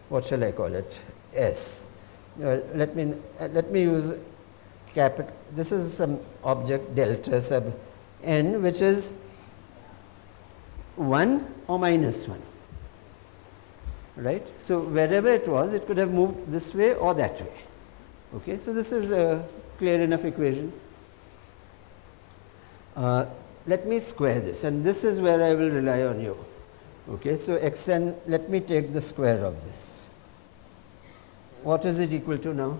what shall I call it, S. Let me use capital, this is some object delta sub n, which is 1 or minus 1, right. So, wherever it was, it could have moved this way or that way. Okay. So, this is a clear enough equation. Let me square this, and this is where I will rely on you. Okay, so xn, let me take the square of this. What is it equal to now?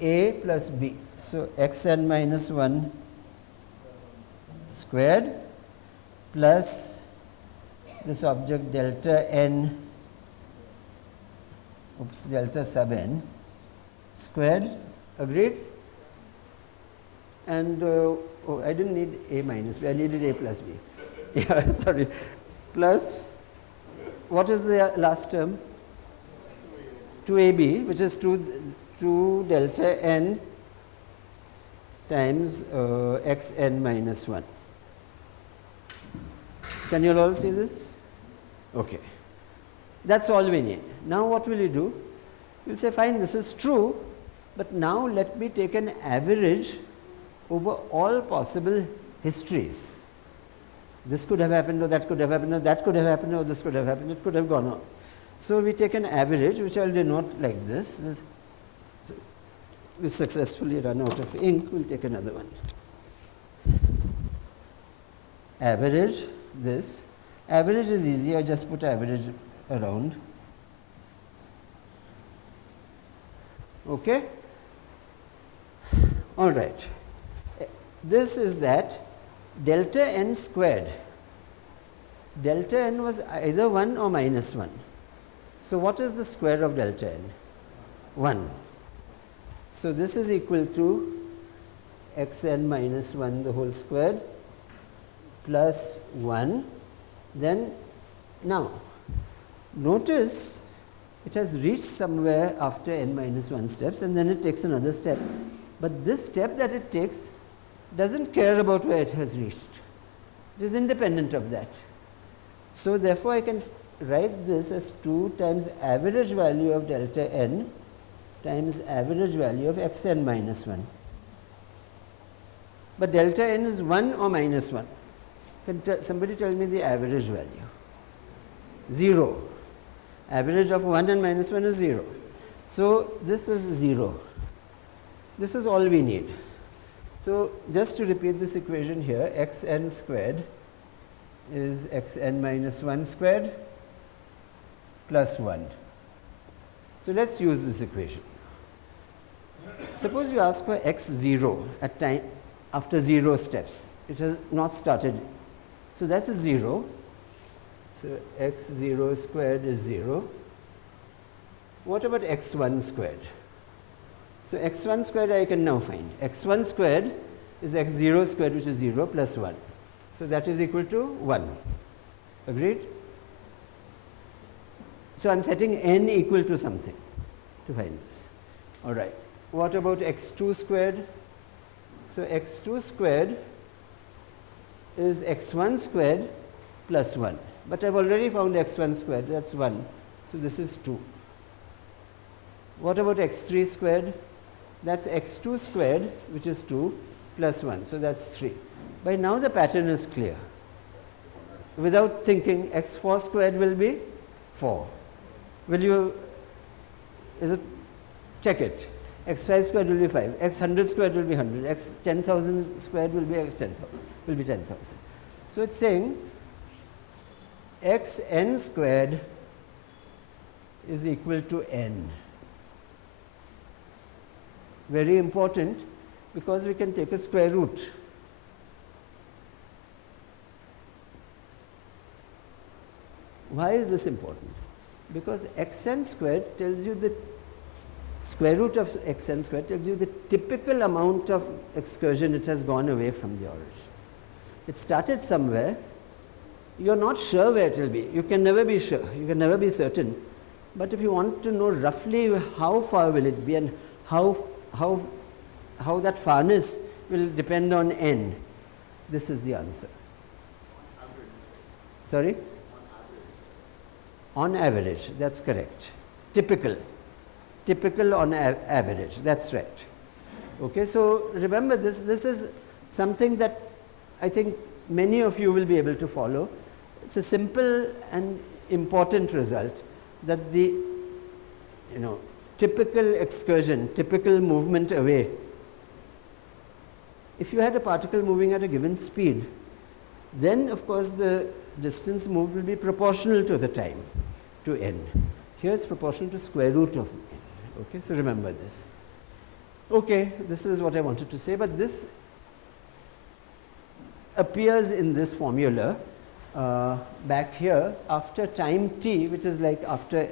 A plus b. So xn minus 1 squared plus this object delta n, delta sub n squared. Agreed? And oh, I didn't need a minus b, I needed a plus b. Yeah, sorry. Plus, what is the last term? 2ab, which is 2 delta n times xn minus 1. Can you all see this? Okay. That's all we need. Now what will you do? You'll say, fine, this is true, but now let me take an average over all possible histories. This could have happened, or that could have happened, or that could have happened, or this could have happened, it could have gone on. So we take an average, which I'll denote like this. So we've successfully run out of ink, we'll take another one. Average, this. Average is easy, I just put average around. Okay? All right. This is that delta n squared. Delta n was either 1 or minus 1. So what is the square of delta n? 1. So this is equal to xn minus 1 the whole squared plus 1. Then now notice it has reached somewhere after n minus 1 steps, and then it takes another step. But this step that it takes doesn't care about where it has reached. It is independent of that. So therefore I can write this as 2 times average value of delta n times average value of xn minus 1. But delta n is 1 or minus 1. Can somebody tell me the average value? 0. Average of 1 and minus 1 is 0. So this is 0. This is all we need. So just to repeat this equation here, xn squared is xn minus 1 squared plus 1. So let's use this equation. Suppose you ask for x0 at time after 0 steps. It has not started. So that's a 0. So x0 squared is 0. What about x1 squared? So x1 squared I can now find. x1 squared is x0 squared, which is 0 plus 1. So that is equal to 1. Agreed? So I'm setting n equal to something to find this. All right. What about x2 squared? So x2 squared is x1 squared plus 1. But I've already found x1 squared, that's 1. So this is 2. What about x3 squared? That's x2 squared, which is 2, plus 1. So that's 3. By now the pattern is clear. Without thinking, x4 squared will be 4. Will you, check it. x5 squared will be 5. x100 squared will be 100. x10,000 squared will be x10,000, will be 10,000. So it's saying xn squared is equal to n. Very important, because we can take a square root. Why is this important? Because xn squared tells you the square root of xn squared tells you the typical amount of excursion it has gone away from the origin. It started somewhere. You're not sure where it will be. You can never be sure. You can never be certain. But if you want to know roughly how far will it be and how that farness will depend on n, this is the answer. Sorry? On average, that's correct. Typical on average, that's right. Okay, so remember this is something that I think many of you will be able to follow. It's a simple and important result that the typical excursion, typical movement away, if you had a particle moving at a given speed, then of course the distance moved will be proportional to the time, to n. Here it's proportional to square root of n. Okay, so remember this. Okay, this is what I wanted to say, but this appears in this formula back here after time t, which is like after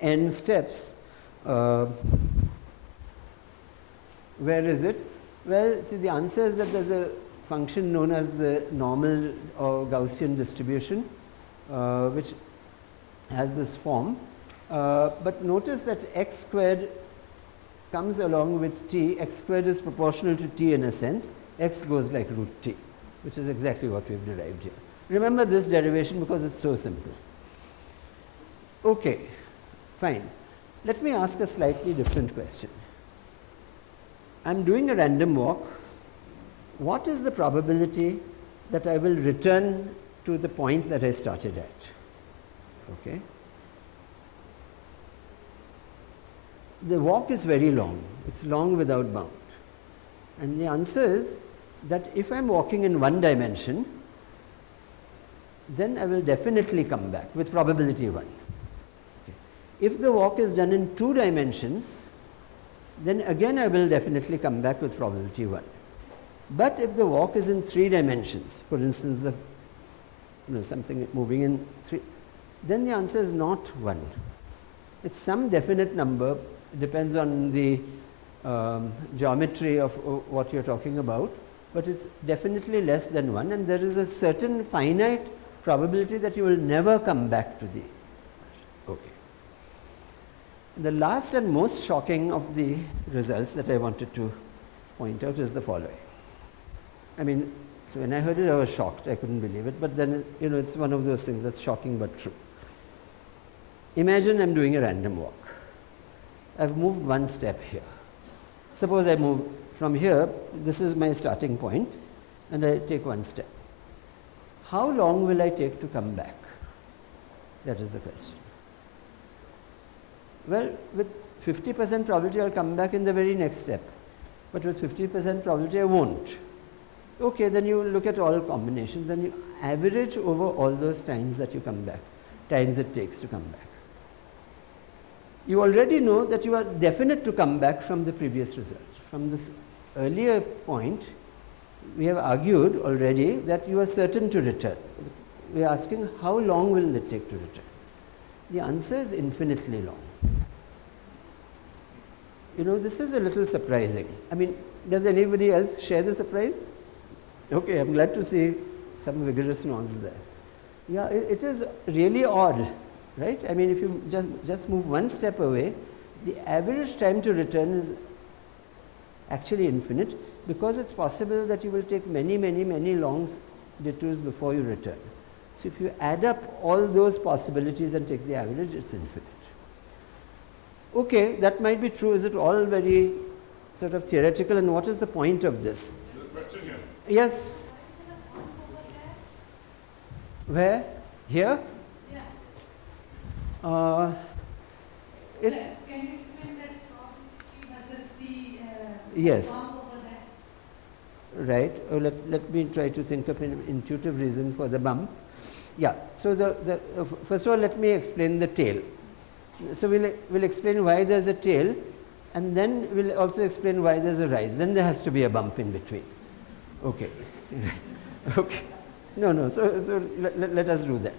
n steps. Where is it? Well, see, the answer is that there's a function known as the normal or Gaussian distribution, which has this form. But notice that x squared comes along with t. X squared is proportional to t in a sense. X goes like root t, which is exactly what we've derived here. Remember this derivation because it's so simple. Okay, fine. Let me ask a slightly different question. I'm doing a random walk. What is the probability that I will return to the point that I started at? Okay. The walk is very long. It's long without bound. And the answer is that if I'm walking in one dimension, then I will definitely come back with probability 1. Okay. If the walk is done in 2 dimensions, then again I will definitely come back with probability 1. But if the walk is in 3 dimensions, for instance, something moving in 3, then the answer is not 1. It's some definite number, depends on the geometry of what you're talking about, but it's definitely less than 1, and there is a certain finite probability that you will never come back to the. Okay. The last and most shocking of the results that I wanted to point out is the following. I mean, so when I heard it, I was shocked. I couldn't believe it. But then, it's one of those things that's shocking but true. Imagine I'm doing a random walk. I've moved one step here. Suppose I move from here. This is my starting point, and I take one step. How long will I take to come back? That is the question. Well, with 50% probability, I'll come back in the very next step. But with 50% probability, I won't. Okay, then you look at all combinations and you average over all those times that you come back, times it takes to come back. You already know that you are definite to come back from the previous result. From this earlier point, we have argued already that you are certain to return. We are asking how long will it take to return? The answer is infinitely long. This is a little surprising. I mean, does anybody else share the surprise? Okay, I'm glad to see some vigorous nods there. Yeah, it is really odd, right? I mean, if you just move one step away, the average time to return is actually infinite, because it's possible that you will take many, many, many long detours before you return. So if you add up all those possibilities and take the average, it's infinite. Okay, that might be true. Is it all very sort of theoretical, and what is the point of this? There's a question here. Yes. Where? Here? Yeah. It's. Can you explain that versus the yes. bomb over there? Right. Let me try to think of an intuitive reason for the bump. Yeah. So first of all, let me explain the tail. So we'll explain why there's a tail, and then we'll also explain why there's a rise. Then there has to be a bump in between. Okay. Okay. No. So let us do that.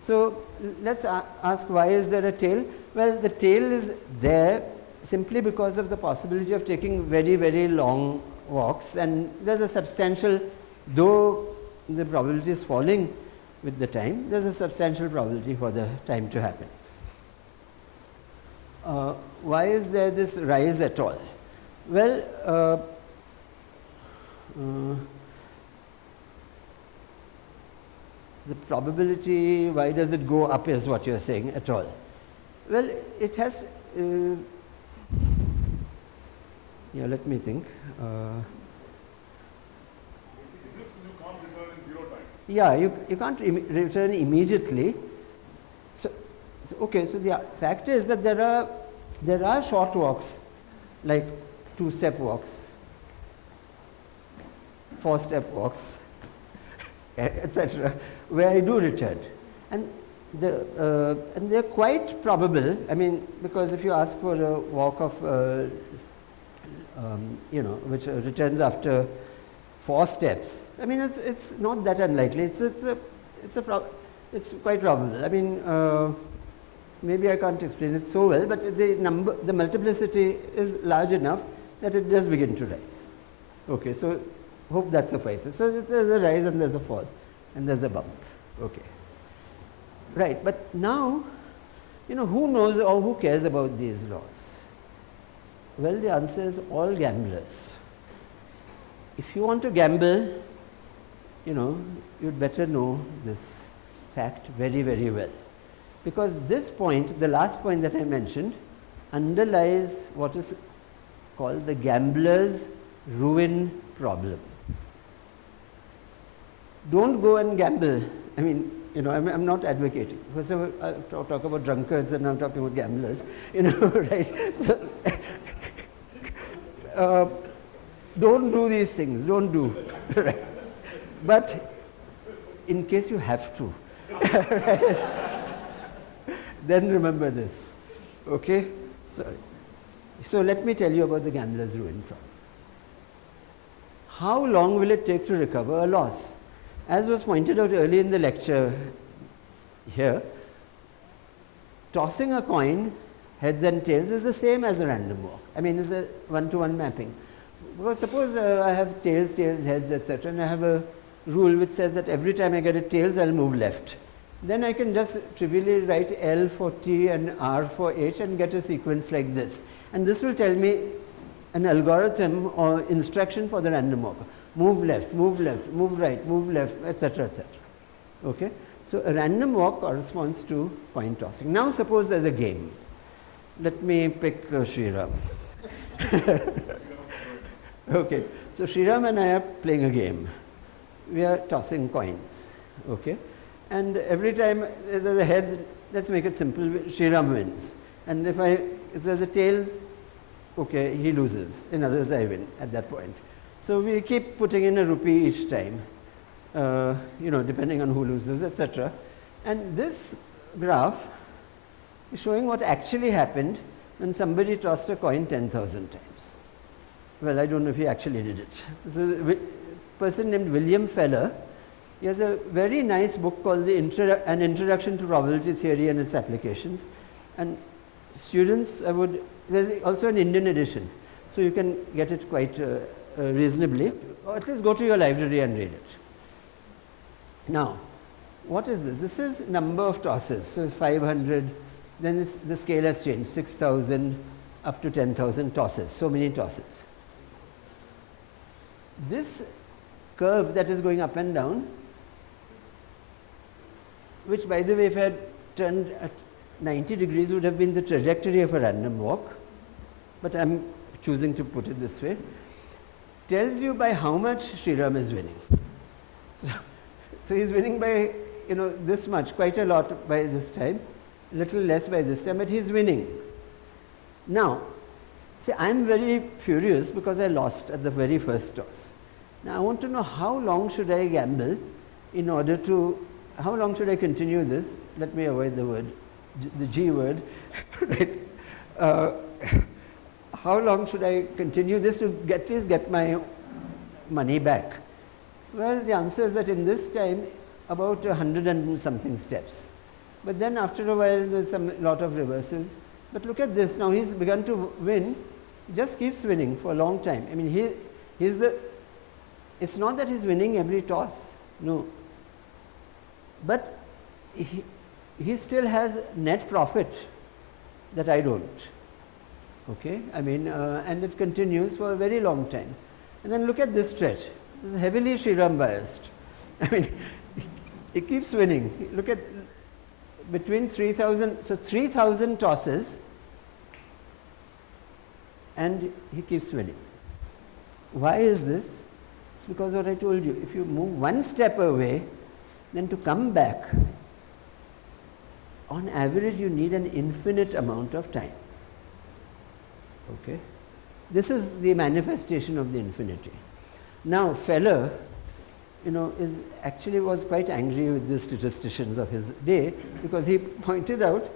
So let's ask, why is there a tail? Well, the tail is there simply because of the possibility of taking very, very long walks, and there's a substantial, though the probability is falling with the time, there's a substantial probability for the time to happen. Why is there this rise at all? Well, the probability, why does it go up, is what you're saying at all. Well, it has, let me think. You can't return in 0 time. Yeah, you can't return immediately. So okay, so the fact is that there are short walks, like 2-step walks, 4-step walks, etc., where I do return. And they're quite probable. I mean, because if you ask for a walk of, which returns after 4 steps, I mean, it's not that unlikely. It's quite probable. I mean, maybe I can't explain it so well, but the multiplicity is large enough that it does begin to rise. Okay, so hope that suffices. So there's a rise and there's a fall and there's a bump. Okay. Right, but now, who knows or who cares about these laws? Well, the answer is all gamblers. If you want to gamble, you'd better know this fact very, very well. Because this point, the last point that I mentioned, underlies what is called the gambler's ruin problem. Don't go and gamble. I mean, I'm not advocating. First of all, I talk about drunkards and I'm talking about gamblers, right? So, don't do these things, don't do, right? But in case you have to, then remember this, okay? So let me tell you about the gambler's ruin problem. How long will it take to recover a loss? As was pointed out early in the lecture here, tossing a coin, heads and tails, is the same as a random walk. I mean, it's a one-to-one mapping. Because suppose I have tails, heads, etc., and I have a rule which says that every time I get a tails, I'll move left. Then I can just trivially write L for T and R for H and get a sequence like this. And this will tell me an algorithm or instruction for the random walker. Move left, move right, move left, etc., etc. Okay? So a random walk corresponds to coin tossing. Now suppose there's a game. Let me pick Sriram. Okay, so Sriram and I are playing a game. We are tossing coins. Okay? And every time there's a heads, let's make it simple, Sriram wins. And if there's a tails, okay, he loses. In other words, I win at that point. So we keep putting in a rupee each time, depending on who loses, etc. And this graph is showing what actually happened when somebody tossed a coin 10,000 times. Well, I don't know if he actually did it. So a person named William Feller, he has a very nice book called An Introduction to Probability Theory and Its Applications. And students, there's also an Indian edition, so you can get it quite reasonably, or at least go to your library and read it. Now, what is this? This is number of tosses, so 500, then the scale has changed, 6,000 up to 10,000 tosses, so many tosses. This curve that is going up and down, which by the way, if I had turned at 90 degrees would have been the trajectory of a random walk, but I'm choosing to put it this way, tells you by how much Sriram is winning. So he's winning by this much, quite a lot by this time, a little less by this time, but he's winning. Now, see, I'm very furious because I lost at the very first toss. Now I want to know how long should I gamble in order to, how long should I continue this? Let me avoid the word, the G word, right? How long should I continue this to at least get my money back? Well, the answer is that in this time, about 100 and something steps. But then after a while, there's a lot of reversals. But look at this, now he's begun to win, just keeps winning for a long time. I mean, it's not that he's winning every toss, no. But he still has net profit that I don't. Okay, I mean, and it continues for a very long time. And then look at this stretch. This is heavily Sriram biased. I mean, he keeps winning. Look at between 3,000, so 3,000 tosses, and he keeps winning. Why is this? It's because what I told you. If you move one step away, then to come back, on average, you need an infinite amount of time. Okay? This is the manifestation of the infinity. Now, Feller, is actually was quite angry with the statisticians of his day, because he pointed out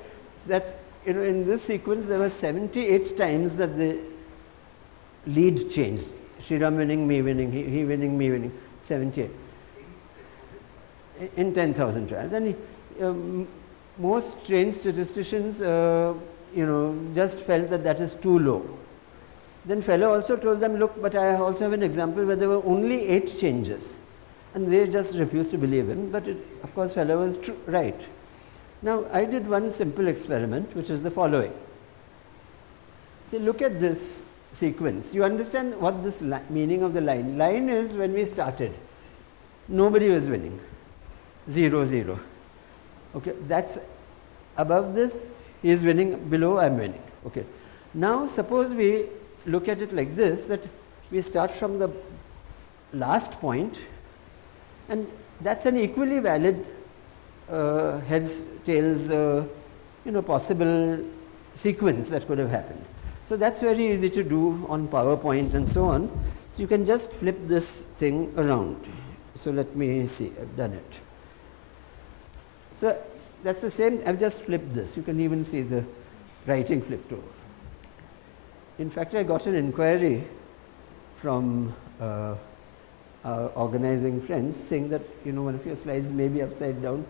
that in this sequence there were 78 times that the lead changed. Sriram winning, me winning, he winning, me winning, 78 in 10,000 trials. And most trained statisticians, just felt that that is too low. Then fellow also told them, look, but I also have an example where there were only 8 changes. And they just refused to believe him, but of course fellow was right. Now I did one simple experiment, which is the following. See, look at this sequence. You understand what this meaning of the line. Line is when we started, nobody was winning, 0, 0. Okay, that's above this, he is winning, below I am winning. Okay. Now suppose we look at it like this, that we start from the last point, and that's an equally valid heads, tails, possible sequence that could have happened. So that's very easy to do on PowerPoint and so on. So you can just flip this thing around. So let me see, I've done it. So that's the same, I've just flipped this. You can even see the writing flipped over. In fact, I got an inquiry from our organizing friends saying that, one of your slides may be upside down.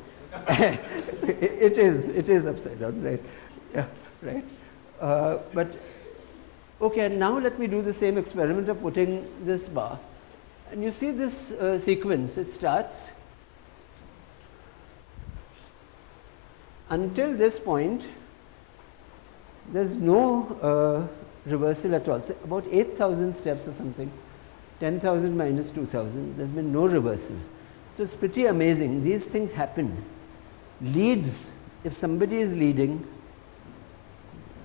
it is upside down, right? Yeah, right. But okay, and now let me do the same experiment of putting this bar. And you see this sequence, it starts until this point, there's no reversal at all. So about 8,000 steps or something, 10,000 minus 2,000, there's been no reversal. So it's pretty amazing. These things happen. Leads, if somebody is leading,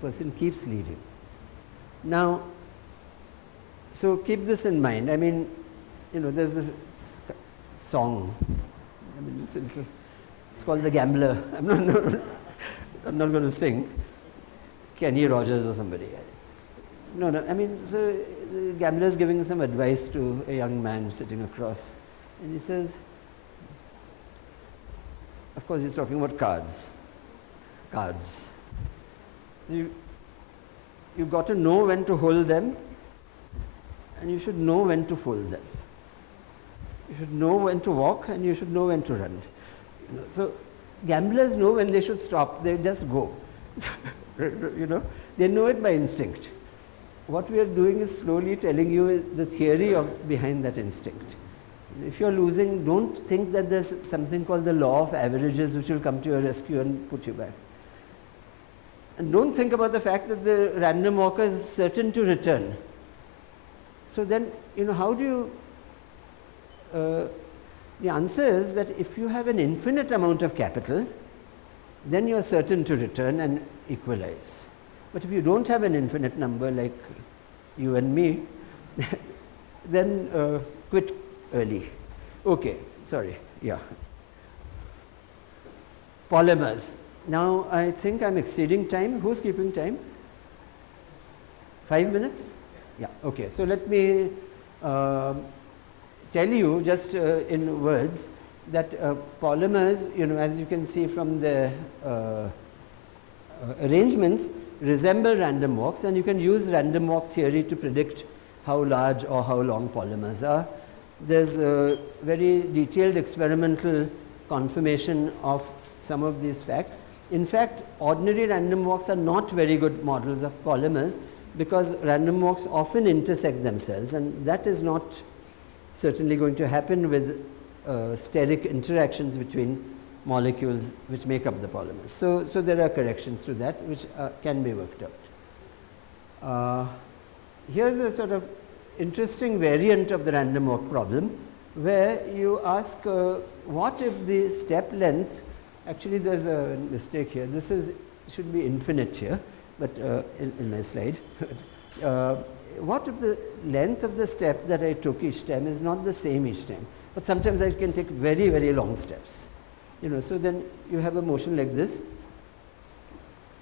person keeps leading. Now, so keep this in mind. I mean, there's a song. I mean, it's called The Gambler. I'm not going to sing. Kenny Rogers or somebody. No, I mean, so the gambler is giving some advice to a young man sitting across, and he says, of course, he's talking about cards. You've got to know when to hold them, and you should know when to fold them. You should know when to walk, and you should know when to run. So gamblers know when they should stop. They just go. They know it by instinct. What we are doing is slowly telling you the theory behind that instinct. If you're losing, don't think that there's something called the law of averages which will come to your rescue and put you back. And don't think about the fact that the random walker is certain to return. So then, how do you, the answer is that if you have an infinite amount of capital, then you're certain to return and equalize. But if you don't have an infinite number like you and me, then quit early. Okay, sorry, yeah. Polymers. Now, I think I'm exceeding time. Who's keeping time? 5 minutes? Yeah, okay. So let me tell you just in words that polymers, as you can see from the arrangements, resemble random walks, and you can use random walk theory to predict how large or how long polymers are. There's a very detailed experimental confirmation of some of these facts. In fact, ordinary random walks are not very good models of polymers because random walks often intersect themselves, and that is not certainly going to happen with steric interactions between molecules which make up the polymers. So there are corrections to that which can be worked out. Here's a sort of interesting variant of the random walk problem where you ask what if the step length, actually there's a mistake here, this should be infinite here, but in my slide. What if the length of the step that I took each time is not the same each time, but sometimes I can take very, very long steps. So then you have a motion like this.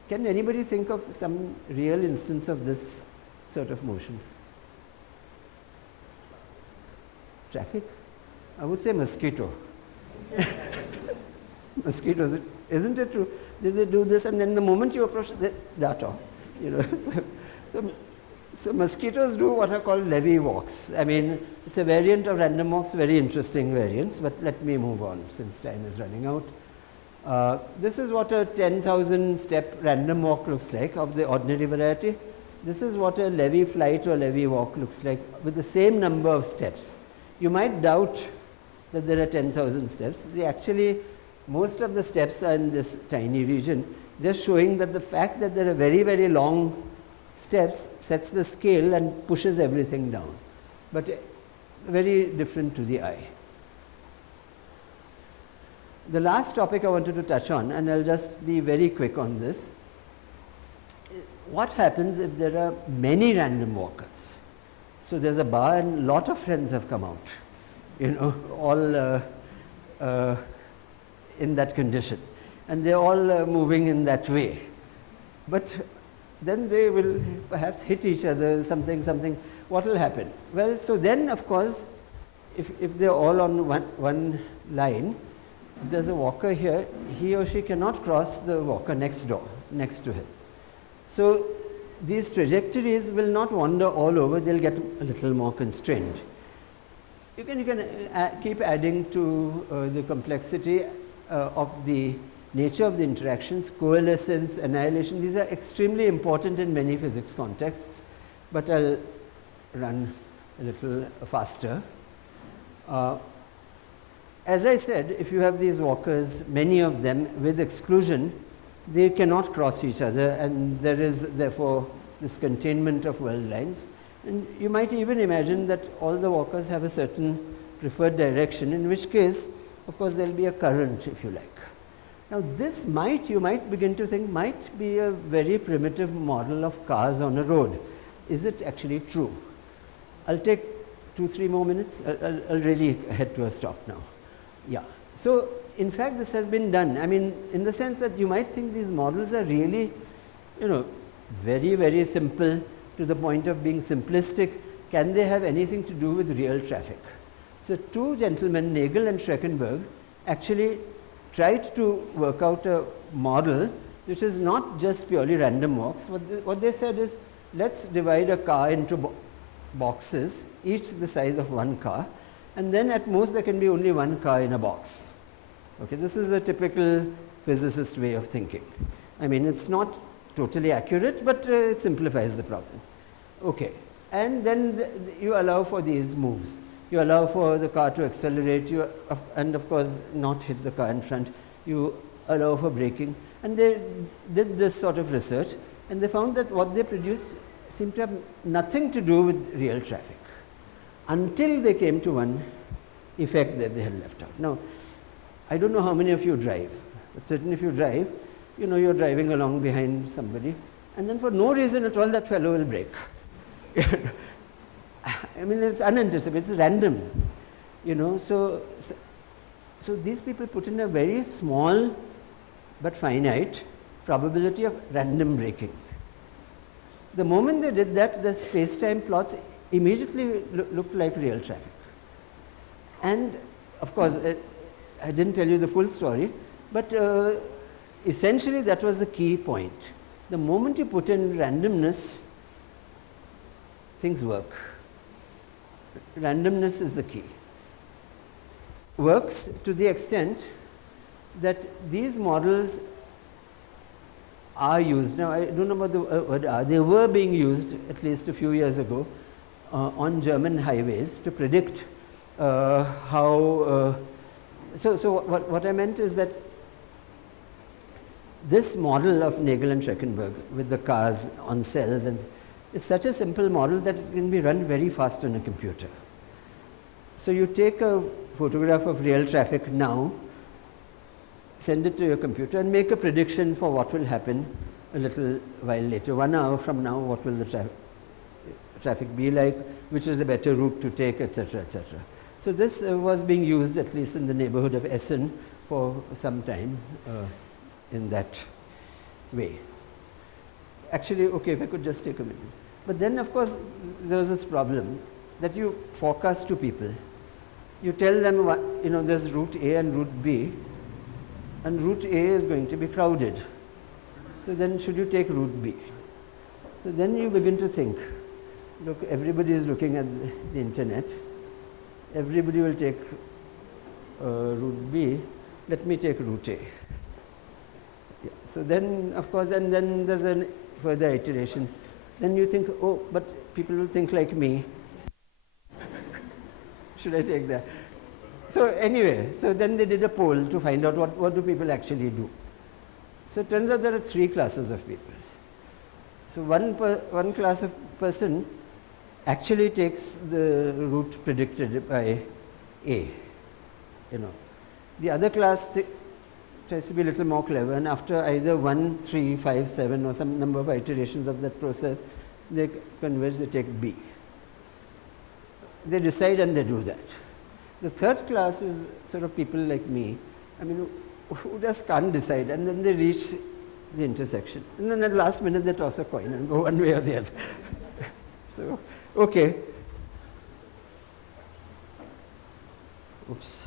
Can anybody think of some real instance of this sort of motion? Traffic? I would say mosquito. Mosquitoes, isn't it true? They do this, and then the moment you approach, they dart off. You know, so mosquitoes do what are called levee walks. I mean, it's a variant of random walks, very interesting variants, but let me move on since time is running out. This is what a 10,000 step random walk looks like of the ordinary variety. This is what a levee flight or levee walk looks like with the same number of steps. You might doubt that there are 10,000 steps. Actually, most of the steps are in this tiny region, just showing that the fact that there are very, very long steps sets the scale and pushes everything down, but very different to the eye. The last topic I wanted to touch on, and I'll just be very quick on this, is what happens if there are many random walkers. So there's a bar and a lot of friends have come out, you know, all in that condition, and they're all moving in that way. But then they will perhaps hit each other, something. What will happen? Well, so then of course, if they're all on one line, if there's a walker here, he or she cannot cross the walker next to him. So these trajectories will not wander all over, they'll get a little more constrained. You can keep adding to the complexity of the nature of the interactions, coalescence, annihilation. These are extremely important in many physics contexts, but I'll run a little faster. As I said, if you have these walkers, many of them with exclusion, they cannot cross each other, and there is therefore this containment of world lines. And you might even imagine that all the walkers have a certain preferred direction, in which case, of course, there will be a current, if you like. Now, this you might begin to think, might be a very primitive model of cars on a road. Is it actually true? I'll take 2-3 more minutes. I'll really head to a stop now. Yeah. So, in fact, this has been done. I mean, in the sense that you might think these models are really, you know, very, very simple to the point of being simplistic. Can they have anything to do with real traffic? So, two gentlemen, Nagel and Schreckenberg, actually tried to work out a model which is not just purely random walks. What they said is, let's divide a car into boxes, each the size of one car, and then at most there can be only one car in a box. Okay, this is a typical physicist way of thinking. I mean, it's not totally accurate, but it simplifies the problem. Okay, and then you allow for these moves. You allow for the car to accelerate, and of course not hit the car in front. You allow for braking, and they did this sort of research, and they found that what they produced seemed to have nothing to do with real traffic, until they came to one effect that they had left out. Now, I don't know how many of you drive, but certainly if you drive, you know, you're driving along behind somebody, and then for no reason at all that fellow will brake. I mean, it's unanticipated, it's random, you know. So these people put in a very small but finite probability of random braking. The moment they did that, the space-time plots immediately looked like real traffic. And of course, I didn't tell you the full story, but essentially that was the key point. The moment you put in randomness, things work. Randomness is the key. Works to the extent that these models are used. Now, I don't know about the word are. They were being used at least a few years ago on German highways to predict how. So what I meant is that this model of Nagel and Schreckenberg with the cars on cells and is such a simple model that it can be run very fast on a computer. So you take a photograph of real traffic now, send it to your computer and make a prediction for what will happen a little while later. 1 hour from now, what will the traffic be like, which is a better route to take, etc., etc. So this was being used at least in the neighborhood of Essen for some time in that way. Actually, okay, if I could just take a minute. But then, of course, there was this problem that you forecast to people you tell them, you know, there's route A and route B, and route A is going to be crowded. So then should you take route B? So then you begin to think, look, everybody is looking at the internet. Everybody will take route B. Let me take route A. Yeah. So then, of course, and then there's a further iteration. Then you think, oh, but people will think like me. Should I take that? So anyway, so then they did a poll to find out what do people actually do. So it turns out there are 3 classes of people. So one class of person actually takes the route predicted by A, you know. The other class tries to be a little more clever, and after either 1, 3, 5, 7 or some number of iterations of that process, they converge, they take B. They decide and they do that. The third class is sort of people like me, I mean, who just can't decide, and then they reach the intersection. And then at the last minute they toss a coin and go one way or the other. So, okay. Oops.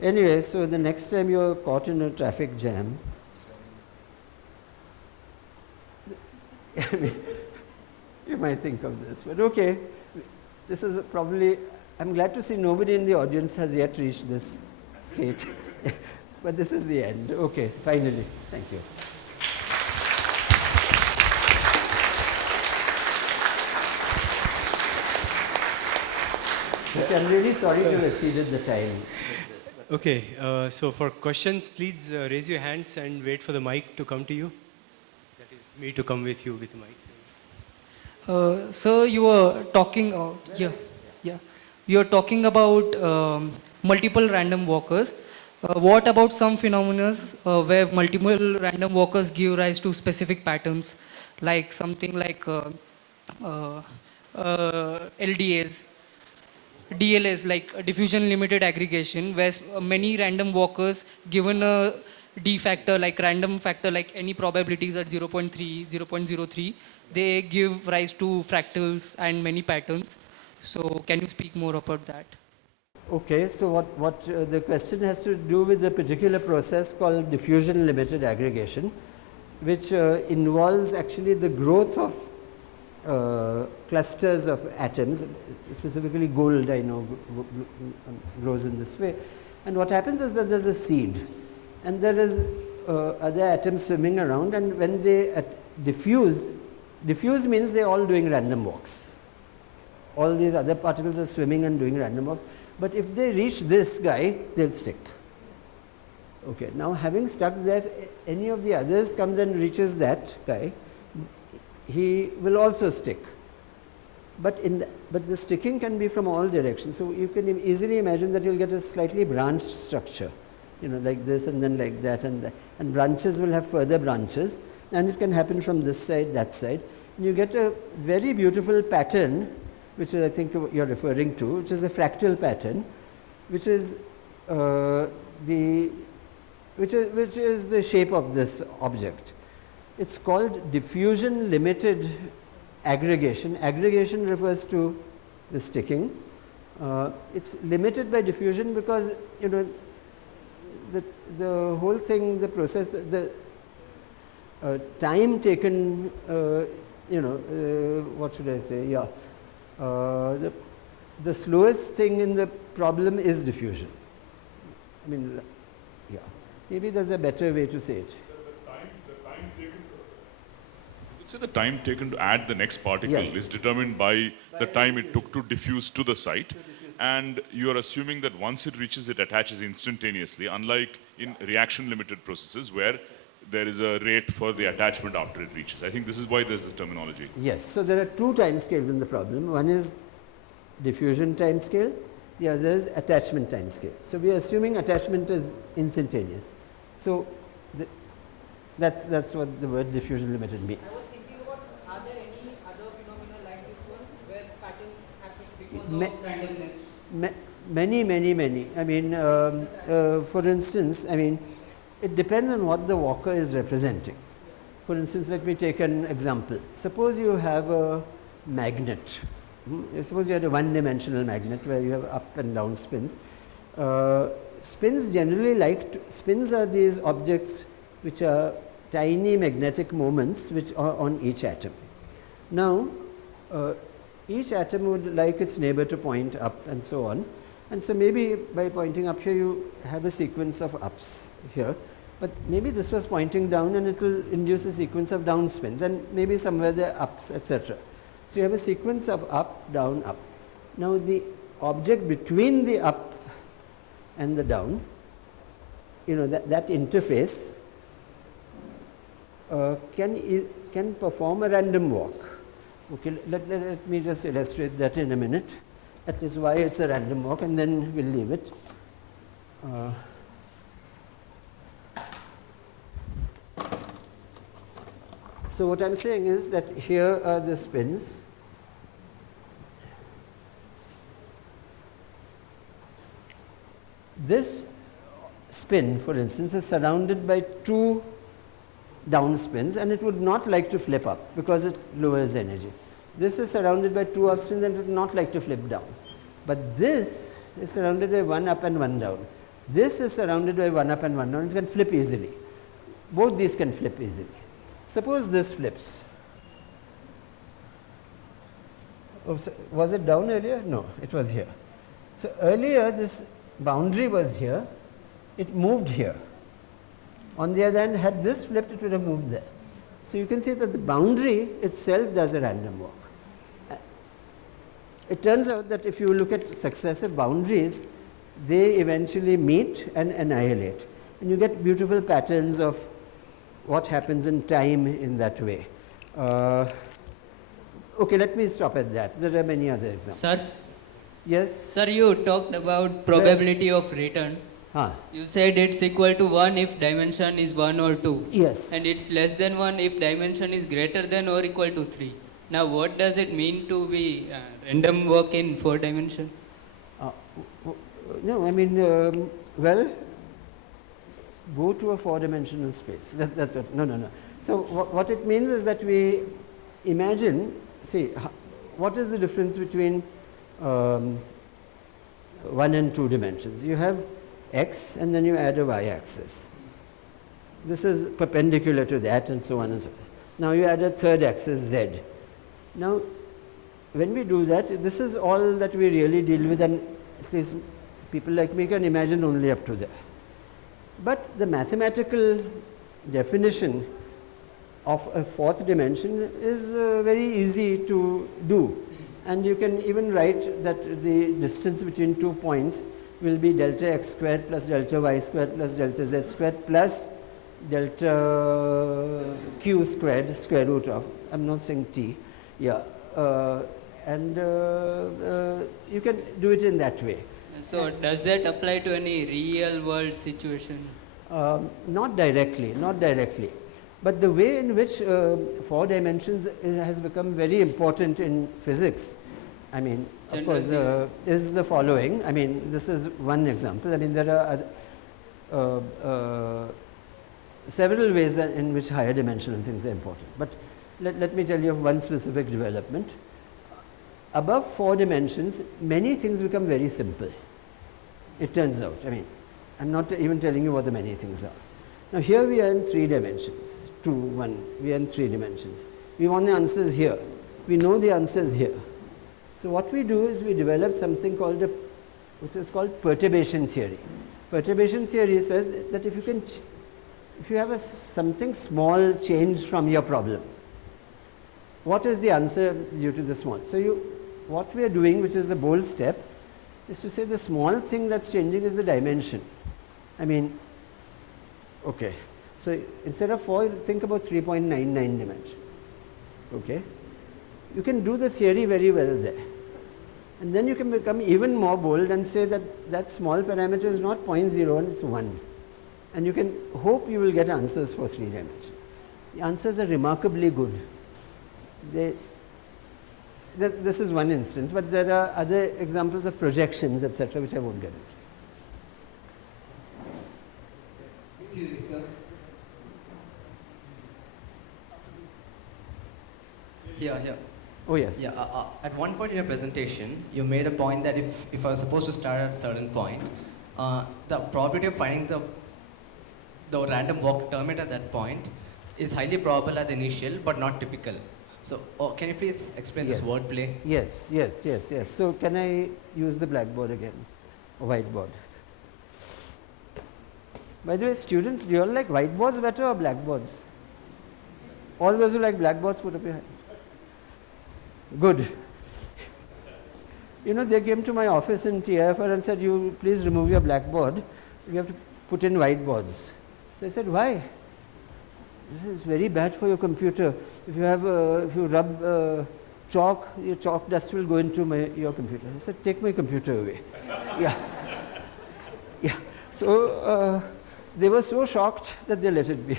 Anyway, so the next time you're caught in a traffic jam, you might think of this, but okay. This is probably, I'm glad to see nobody in the audience has yet reached this stage. But this is the end. Okay, finally. Thank you. But I'm really sorry to have exceeded the time. Okay, so for questions, please raise your hands and wait for the mic to come to you. That is me to come with you with the mic. Sir, you were talking, you were talking about multiple random walkers. What about some phenomena where multiple random walkers give rise to specific patterns, like something like LDAs, DLAs, like diffusion limited aggregation, where many random walkers given a D factor, like random factor, like any probabilities at 0.3, 0.03, they give rise to fractals and many patterns. So can you speak more about that? Okay, so what the question has to do with a particular process called diffusion limited aggregation, which involves actually the growth of clusters of atoms, specifically gold, I know, grows in this way. And what happens is that there's a seed, and there is other atoms swimming around, and when they diffuse means they're all doing random walks. All these other particles are swimming and doing random walks. But if they reach this guy, they'll stick. Okay, now having stuck there, if any of the others comes and reaches that guy, he will also stick. But the sticking can be from all directions. So you can easily imagine that you'll get a slightly branched structure, you know, like this and then like that and that. And branches will have further branches, and it can happen from this side, that side. And you get a very beautiful pattern, which is, I think you're referring to, which is a fractal pattern, which is the shape of this object. It's called diffusion limited aggregation. Aggregation refers to the sticking. It's limited by diffusion because, you know, the whole thing, the process, the time taken, you know, what should I say? Yeah. The slowest thing in the problem is diffusion. I mean, yeah, maybe there's a better way to say it. So the time taken to add the next particle is determined by the time it took to diffuse to the site, and you are assuming that once it reaches, it attaches instantaneously, unlike in reaction limited processes where there is a rate for the attachment after it reaches. I think this is why there's this terminology. Yes, so there are 2 time scales in the problem. One is diffusion time scale, the other is attachment time scale. So we are assuming attachment is instantaneous. So that's what the word diffusion limited means. I was thinking about, are there any other phenomena like this one where patterns happen because of randomness? Many. I mean, for instance, I mean, it depends on what the walker is representing. For instance, let me take an example. Suppose you have a magnet, Suppose you had a one-dimensional magnet where you have up and down spins. Spins generally spins are these objects which are tiny magnetic moments which are on each atom. Now, each atom would like its neighbor to point up and so on. And so maybe by pointing up here, you have a sequence of ups here. But maybe this was pointing down and it will induce a sequence of down spins, and maybe somewhere there are ups, etc. So you have a sequence of up, down, up. Now the object between the up and the down, that interface can perform a random walk. Okay, let me just illustrate that in a minute. That is why it's a random walk, and then we'll leave it. So what I'm saying is that here are the spins. This spin, for instance, is surrounded by 2 down spins, and it would not like to flip up because it lowers energy. This is surrounded by 2 up spins, and it would not like to flip down. But this is surrounded by 1 up and 1 down. This is surrounded by 1 up and 1 down. It can flip easily. Both these can flip easily. Suppose this flips. Oh, so was it down earlier? No, it was here. So earlier this boundary was here, it moved here. On the other hand, had this flipped, it would have moved there. So you can see that the boundary itself does a random walk. It turns out that if you look at successive boundaries, they eventually meet and annihilate. And you get beautiful patterns of what happens in time in that way. Okay, let me stop at that. There are many other examples. Sir? Yes? Sir, you talked about probability of return. You said it's equal to 1 if dimension is 1 or 2. Yes. And it's less than 1 if dimension is greater than or equal to 3. Now, what does it mean to be random walk in 4 dimension? No, I mean, well, go to a 4-dimensional space. That's what, no. So what it means is that we imagine, see, what is the difference between 1 and 2 dimensions? You have x and then you add a y-axis. This is perpendicular to that and so on and so forth. Now you add a third axis, z. Now, when we do that, this is all that we really deal with, and at least people like me can imagine only up to there. But the mathematical definition of a 4th dimension is very easy to do. And you can even write that the distance between 2 points will be delta x squared plus delta y squared plus delta z squared plus delta q squared, square root of, I'm not saying t, yeah. And you can do it in that way. So does that apply to any real world situation? Not directly. But the way in which 4 dimensions has become very important in physics, I mean, of course, is the following. I mean, this is one example. I mean, there are several ways in which higher dimensional things are important. But let me tell you of one specific development. Above 4 dimensions, many things become very simple. It turns out. I mean, I'm not even telling you what the many things are. Now, here we are in 3 dimensions. 2, 1, we are in 3 dimensions. We want the answers here. We know the answers here. So what we do is we develop something called which is called perturbation theory. Perturbation theory says that if you have something small change from your problem, what is the answer due to the small? So what we are doing, which is the bold step, is to say the small thing that's changing is the dimension. I mean, okay. So instead of 4, think about 3.99 dimensions. Okay. You can do the theory very well there. And then you can become even more bold and say that that small parameter is not 0.01, it's 1. And you can hope you will get answers for 3 dimensions. The answers are remarkably good. This is one instance, but there are other examples of projections, etc., which I won't get into. Excuse me, sir. Yeah. Oh yes. Yeah, at one point in your presentation, you made a point that if I was supposed to start at a certain point, the probability of finding the random walk terminate at that point is highly probable at the initial, but not typical. So, can you please explain this wordplay? Yes, yes, yes, yes. So, can I use the blackboard again, or whiteboard? By the way, students, do you all like whiteboards better or blackboards? All those who like blackboards, put up your hand. Good. You know, they came to my office in TIFR and said, you please remove your blackboard, you have to put in whiteboards. So I said, why? This is very bad for your computer. If you have, if you rub chalk, your chalk dust will go into your computer. I said, take my computer away. Yeah. Yeah. So they were so shocked that they let it be.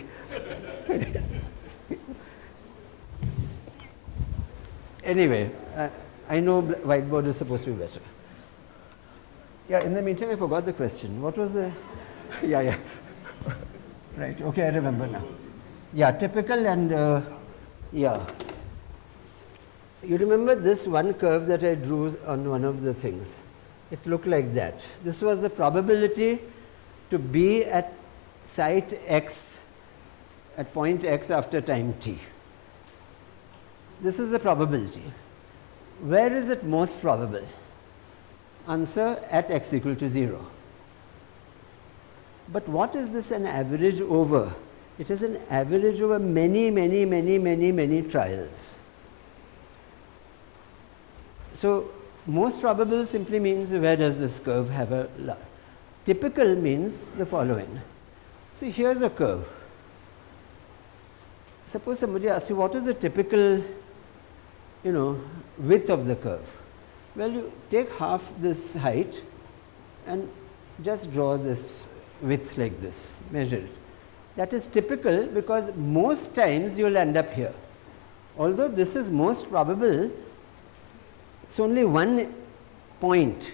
Anyway, I know whiteboard is supposed to be better. Yeah, in the meantime, I forgot the question. What was the, yeah. Right, okay, I remember now. Yeah, typical and, yeah. You remember this one curve that I drew on one of the things? It looked like that. This was the probability to be at site X, at point X after time t. This is the probability. Where is it most probable? Answer, at x equal to 0. But what is this an average over? It is an average over many trials. So, most probable simply means where does this curve have a typical means the following. See, here's a curve. Suppose somebody asks you what is the typical, you know, width of the curve. Well, you take half this height and just draw this width like this, measure it. That is typical because most times you will end up here. Although this is most probable, it's only one point.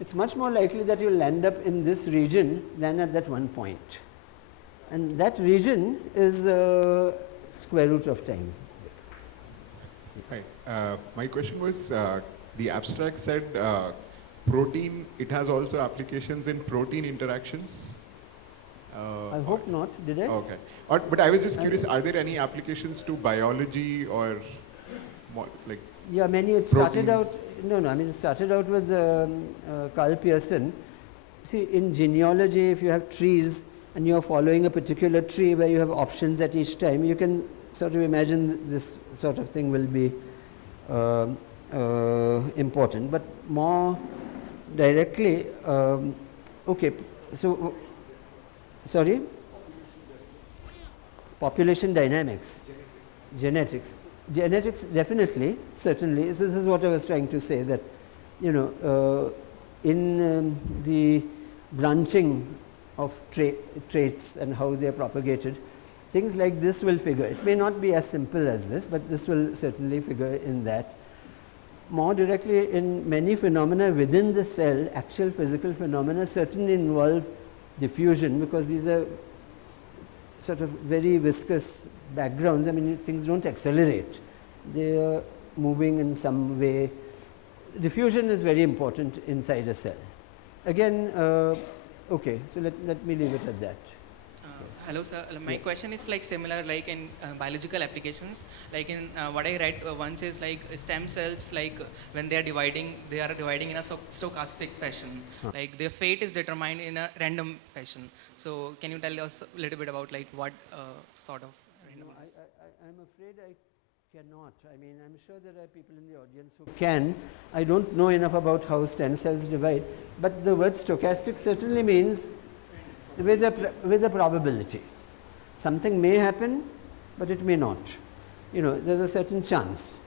It's much more likely that you will end up in this region than at that one point. And that region is square root of time. Hi. My question was, the abstract said protein, it has also applications in protein interactions. I hope not, did I? Okay. But I was just curious, are there any applications to biology or more, like? Yeah, many. It started out, it started out with Carl Pearson. See, in genealogy, if you have trees and you are following a particular tree where you have options at each time, you can sort of imagine this sort of thing will be important. But more directly, okay, so, sorry? Population dynamics, genetics. Genetics definitely, certainly. So this is what I was trying to say, that, you know, in the branching of traits and how they are propagated, things like this will figure. It may not be as simple as this, but this will certainly figure in that. More directly, in many phenomena within the cell, actual physical phenomena certainly involve diffusion, because these are sort of very viscous backgrounds. I mean, things don't accelerate. They are moving in some way. Diffusion is very important inside a cell. Again, okay, so let me leave it at that. Hello sir, my question is like similar like in biological applications, like in what I read once is like stem cells, like when they are dividing in a stochastic fashion, like their fate is determined in a random fashion. So can you tell us a little bit about like what sort of randomness? I'm afraid I cannot. I mean, I'm sure there are people in the audience who can. I don't know enough about how stem cells divide, but the word stochastic certainly means with a probability. Something may happen, but it may not. You know, there's a certain chance.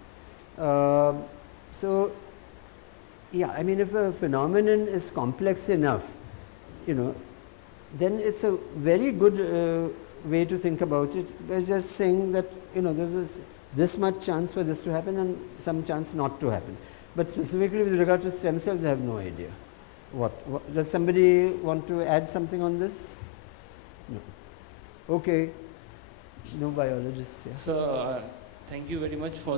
So, yeah, I mean, if a phenomenon is complex enough, you know, then it's a very good way to think about it by just saying that, you know, there's this much chance for this to happen and some chance not to happen. But specifically with regard to stem cells, I have no idea. What does somebody want to add something on this? No. Okay. No biologists. Yeah. So, thank you very much for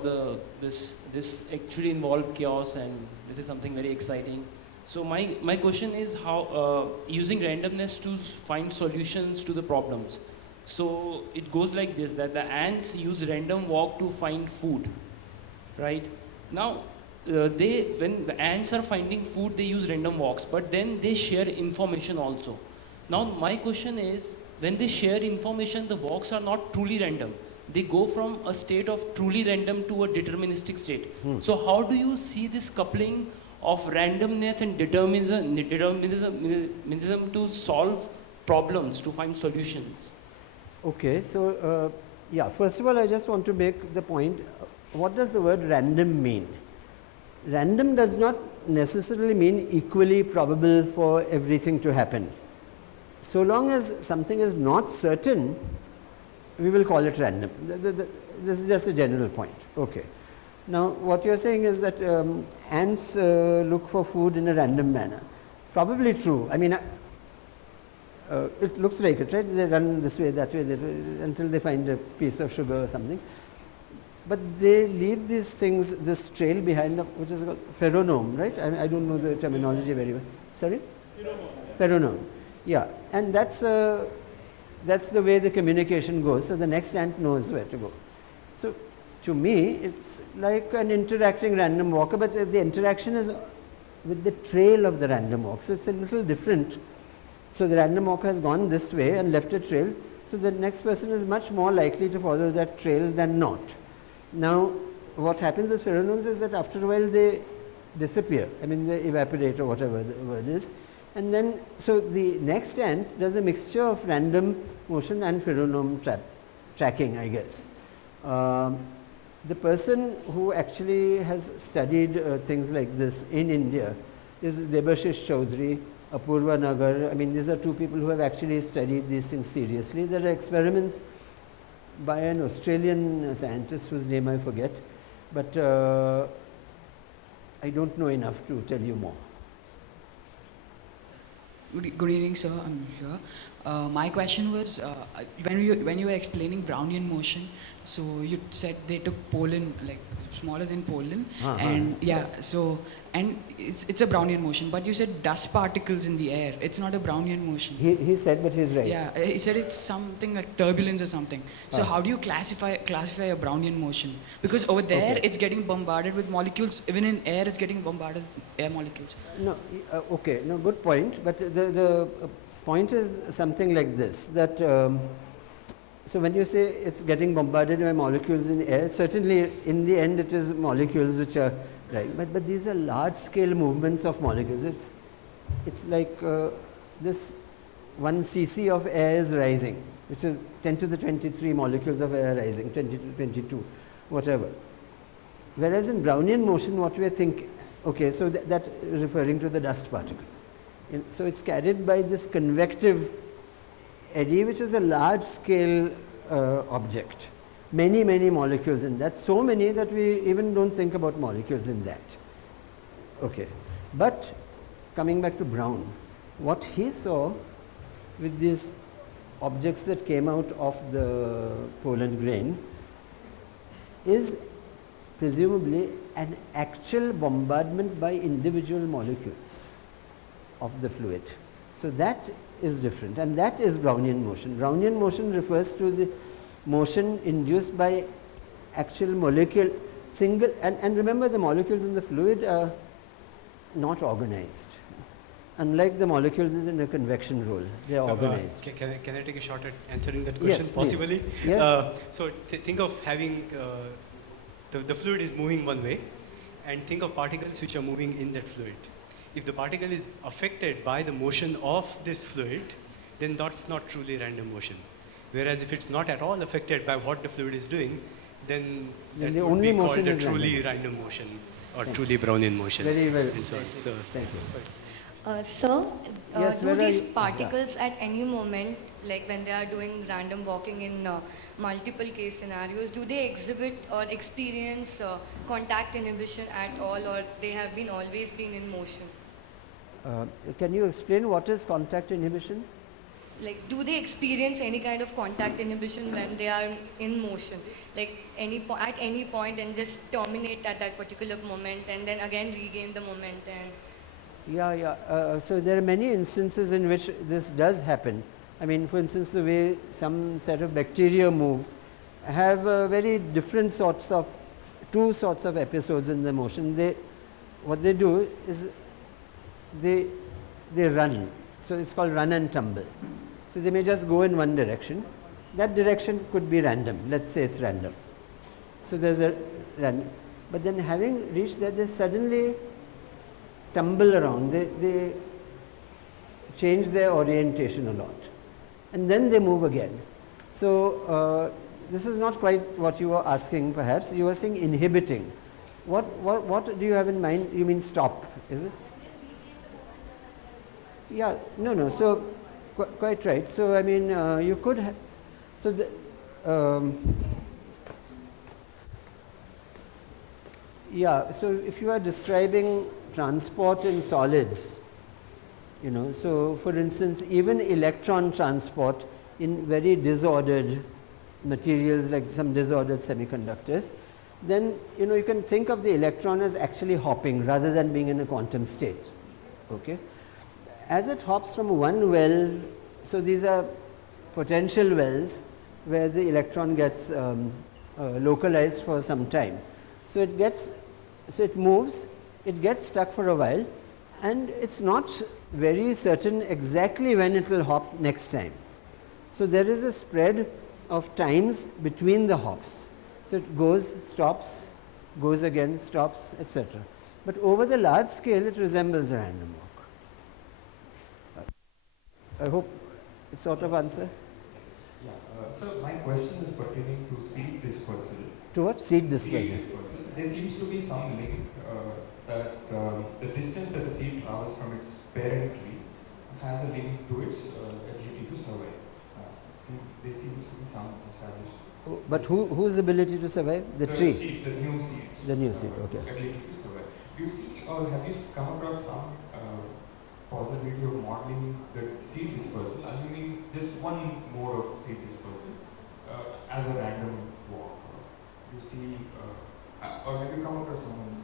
this actually involved chaos, and this is something very exciting. So my question is how using randomness to find solutions to the problems. So it goes like this, that the ants use random walk to find food, right? Now when the ants are finding food, they use random walks, but then they share information also. Now my question is, when they share information, the walks are not truly random. They go from a state of truly random to a deterministic state. So how do you see this coupling of randomness and determinism to solve problems, to find solutions? Okay, so yeah, first of all, I just want to make the point, what does the word random mean? Random does not necessarily mean equally probable for everything to happen. So long as something is not certain, we will call it random. This is just a general point. Okay. Now, what you are saying is that ants look for food in a random manner. Probably true. I mean, it looks like it, right? They run this way, that way, until they find a piece of sugar or something. But they leave these things, this trail behind them, which is called pheromone, right? I don't know the terminology very well. Sorry? Pheromone. Yeah, and that's the way the communication goes. So the next ant knows where to go. So to me, it's like an interacting random walker, but the interaction is with the trail of the random walk. So it's a little different. So the random walker has gone this way and left a trail. So the next person is much more likely to follow that trail than not. Now, what happens with pheromones is that after a while they disappear. I mean, they evaporate or whatever the word is. And then, so the next ant does a mixture of random motion and pheromone tracking, I guess. The person who actually has studied things like this in India is Debashish Chaudhary, Apurva Nagar. I mean, these are two people who have actually studied these things seriously. There are experiments by an Australian scientist whose name I forget, but I don't know enough to tell you more. Good evening, sir. I'm here. My question was, when you were explaining Brownian motion, so you said they took Poland, like smaller than Poland, and yeah, so and it's a Brownian motion, but you said dust particles in the air. It's not a Brownian motion. He said, but he's right. Yeah, he said it's something like turbulence or something. So how do you classify a Brownian motion? Because over there it's getting bombarded with molecules. Even in air, it's getting bombarded with air molecules. No, okay, no, good point. But the point is something like this, that so when you say it's getting bombarded by molecules in air, certainly in the end it is molecules which are right. But these are large scale movements of molecules. It's like this 1 cc of air is rising, which is 10 to the 23 molecules of air rising, 20 to 22, whatever. Whereas in Brownian motion, what we are thinking, okay, so that referring to the dust particle. So it's carried by this convective eddy, which is a large scale object. Many molecules in that, so many that we even don't think about molecules in that. Okay, but coming back to Brown, what he saw with these objects that came out of the pollen grain is presumably an actual bombardment by individual molecules of the fluid. So that is different, and that is Brownian motion. Brownian motion refers to the motion induced by actual molecule, and remember, the molecules in the fluid are not organized. Unlike the molecules in a convection roll, they are organized. Can I take a shot at answering that question, yes, possibly? Yes. So think of having the fluid is moving one way, and think of particles which are moving in that fluid. If the particle is affected by the motion of this fluid, then that's not truly random motion. Whereas if it's not at all affected by what the fluid is doing, then that would be called a truly random motion or truly Brownian motion. Very well. And so on. So, thank you. Sir, yes, do these particles at any moment, like when they are doing random walking in multiple case scenarios, do they exhibit or experience contact inhibition at all, or they have always been in motion? Can you explain what is contact inhibition? like, do they experience any kind of contact inhibition when they are in motion? Like, at any point and just terminate at that particular moment and then again regain the moment and... Yeah. So there are many instances in which this does happen. I mean, for instance, the way some set of bacteria move have very different sorts of, two sorts of episodes in the motion. What they do is they run. So it's called run and tumble. So they may just go in one direction. That direction could be random. Let's say it's random. So there's a random. But then having reached that, they suddenly tumble around. They change their orientation a lot. And then they move again. So this is not quite what you were asking, perhaps. You were saying inhibiting. What do you have in mind? You mean stop, is it? Yeah, no. So quite right. So I mean, you could. So yeah. So if you are describing transport in solids, you know. So for instance, even electron transport in very disordered materials, like some disordered semiconductors, then you know you can think of the electron as actually hopping rather than being in a quantum state. Okay. As it hops from one well, so these are potential wells where the electron gets localized for some time. So it moves, it gets stuck for a while, and it's not very certain exactly when it will hop next time. So there is a spread of times between the hops. So it goes, stops, goes again, stops, etc. But over the large scale, it resembles a random walk. I hope sort of answer. Yeah. So my question is pertaining to seed dispersal. To what? Seed dispersal. There seems to be some link that the distance that the seed travels from its parent tree has a link to its ability to survive. There seems to be some established. But whose ability to survive? The tree. Seed, the new seed. The new seed. Okay. Ability to survive. Do you see, or have you come across some possibility of modeling the seed dispersal, assuming just one mode of seed dispersal as a random walk? You see, or have you come across someone?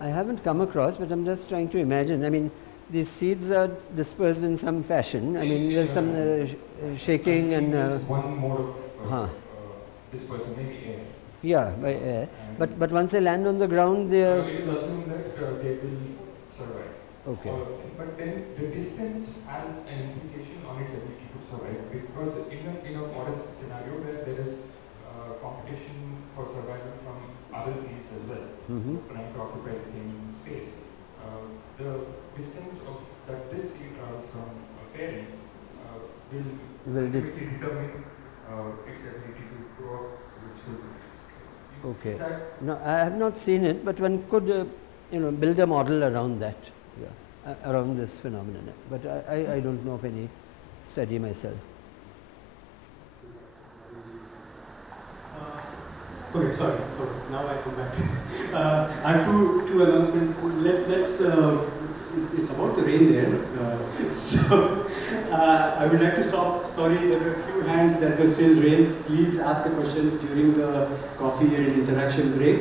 I haven't come across, but I'm just trying to imagine. I mean, these seeds are dispersed in some fashion. I mean, there's some shaking and. One mode of dispersal, maybe air. Yeah, by air. But once they land on the ground, they are. So it is assumed that they will survive. Okay. But then the distance has an implication on its ability to survive, because in a forest scenario where there is competition for survival from other seeds as well, trying to occupy the same space, the distance of that this seed travels from a parent will determine its ability to grow up, which will. Okay. No, I have not seen it, but one could, build a model around that. Around this phenomenon, but I don't know of any study myself. Okay, sorry. Now I come back to this. I have two announcements. Let's. It's about to rain there, so I would like to stop. Sorry, there were a few hands that were still raised. Please ask the questions during the coffee and interaction break.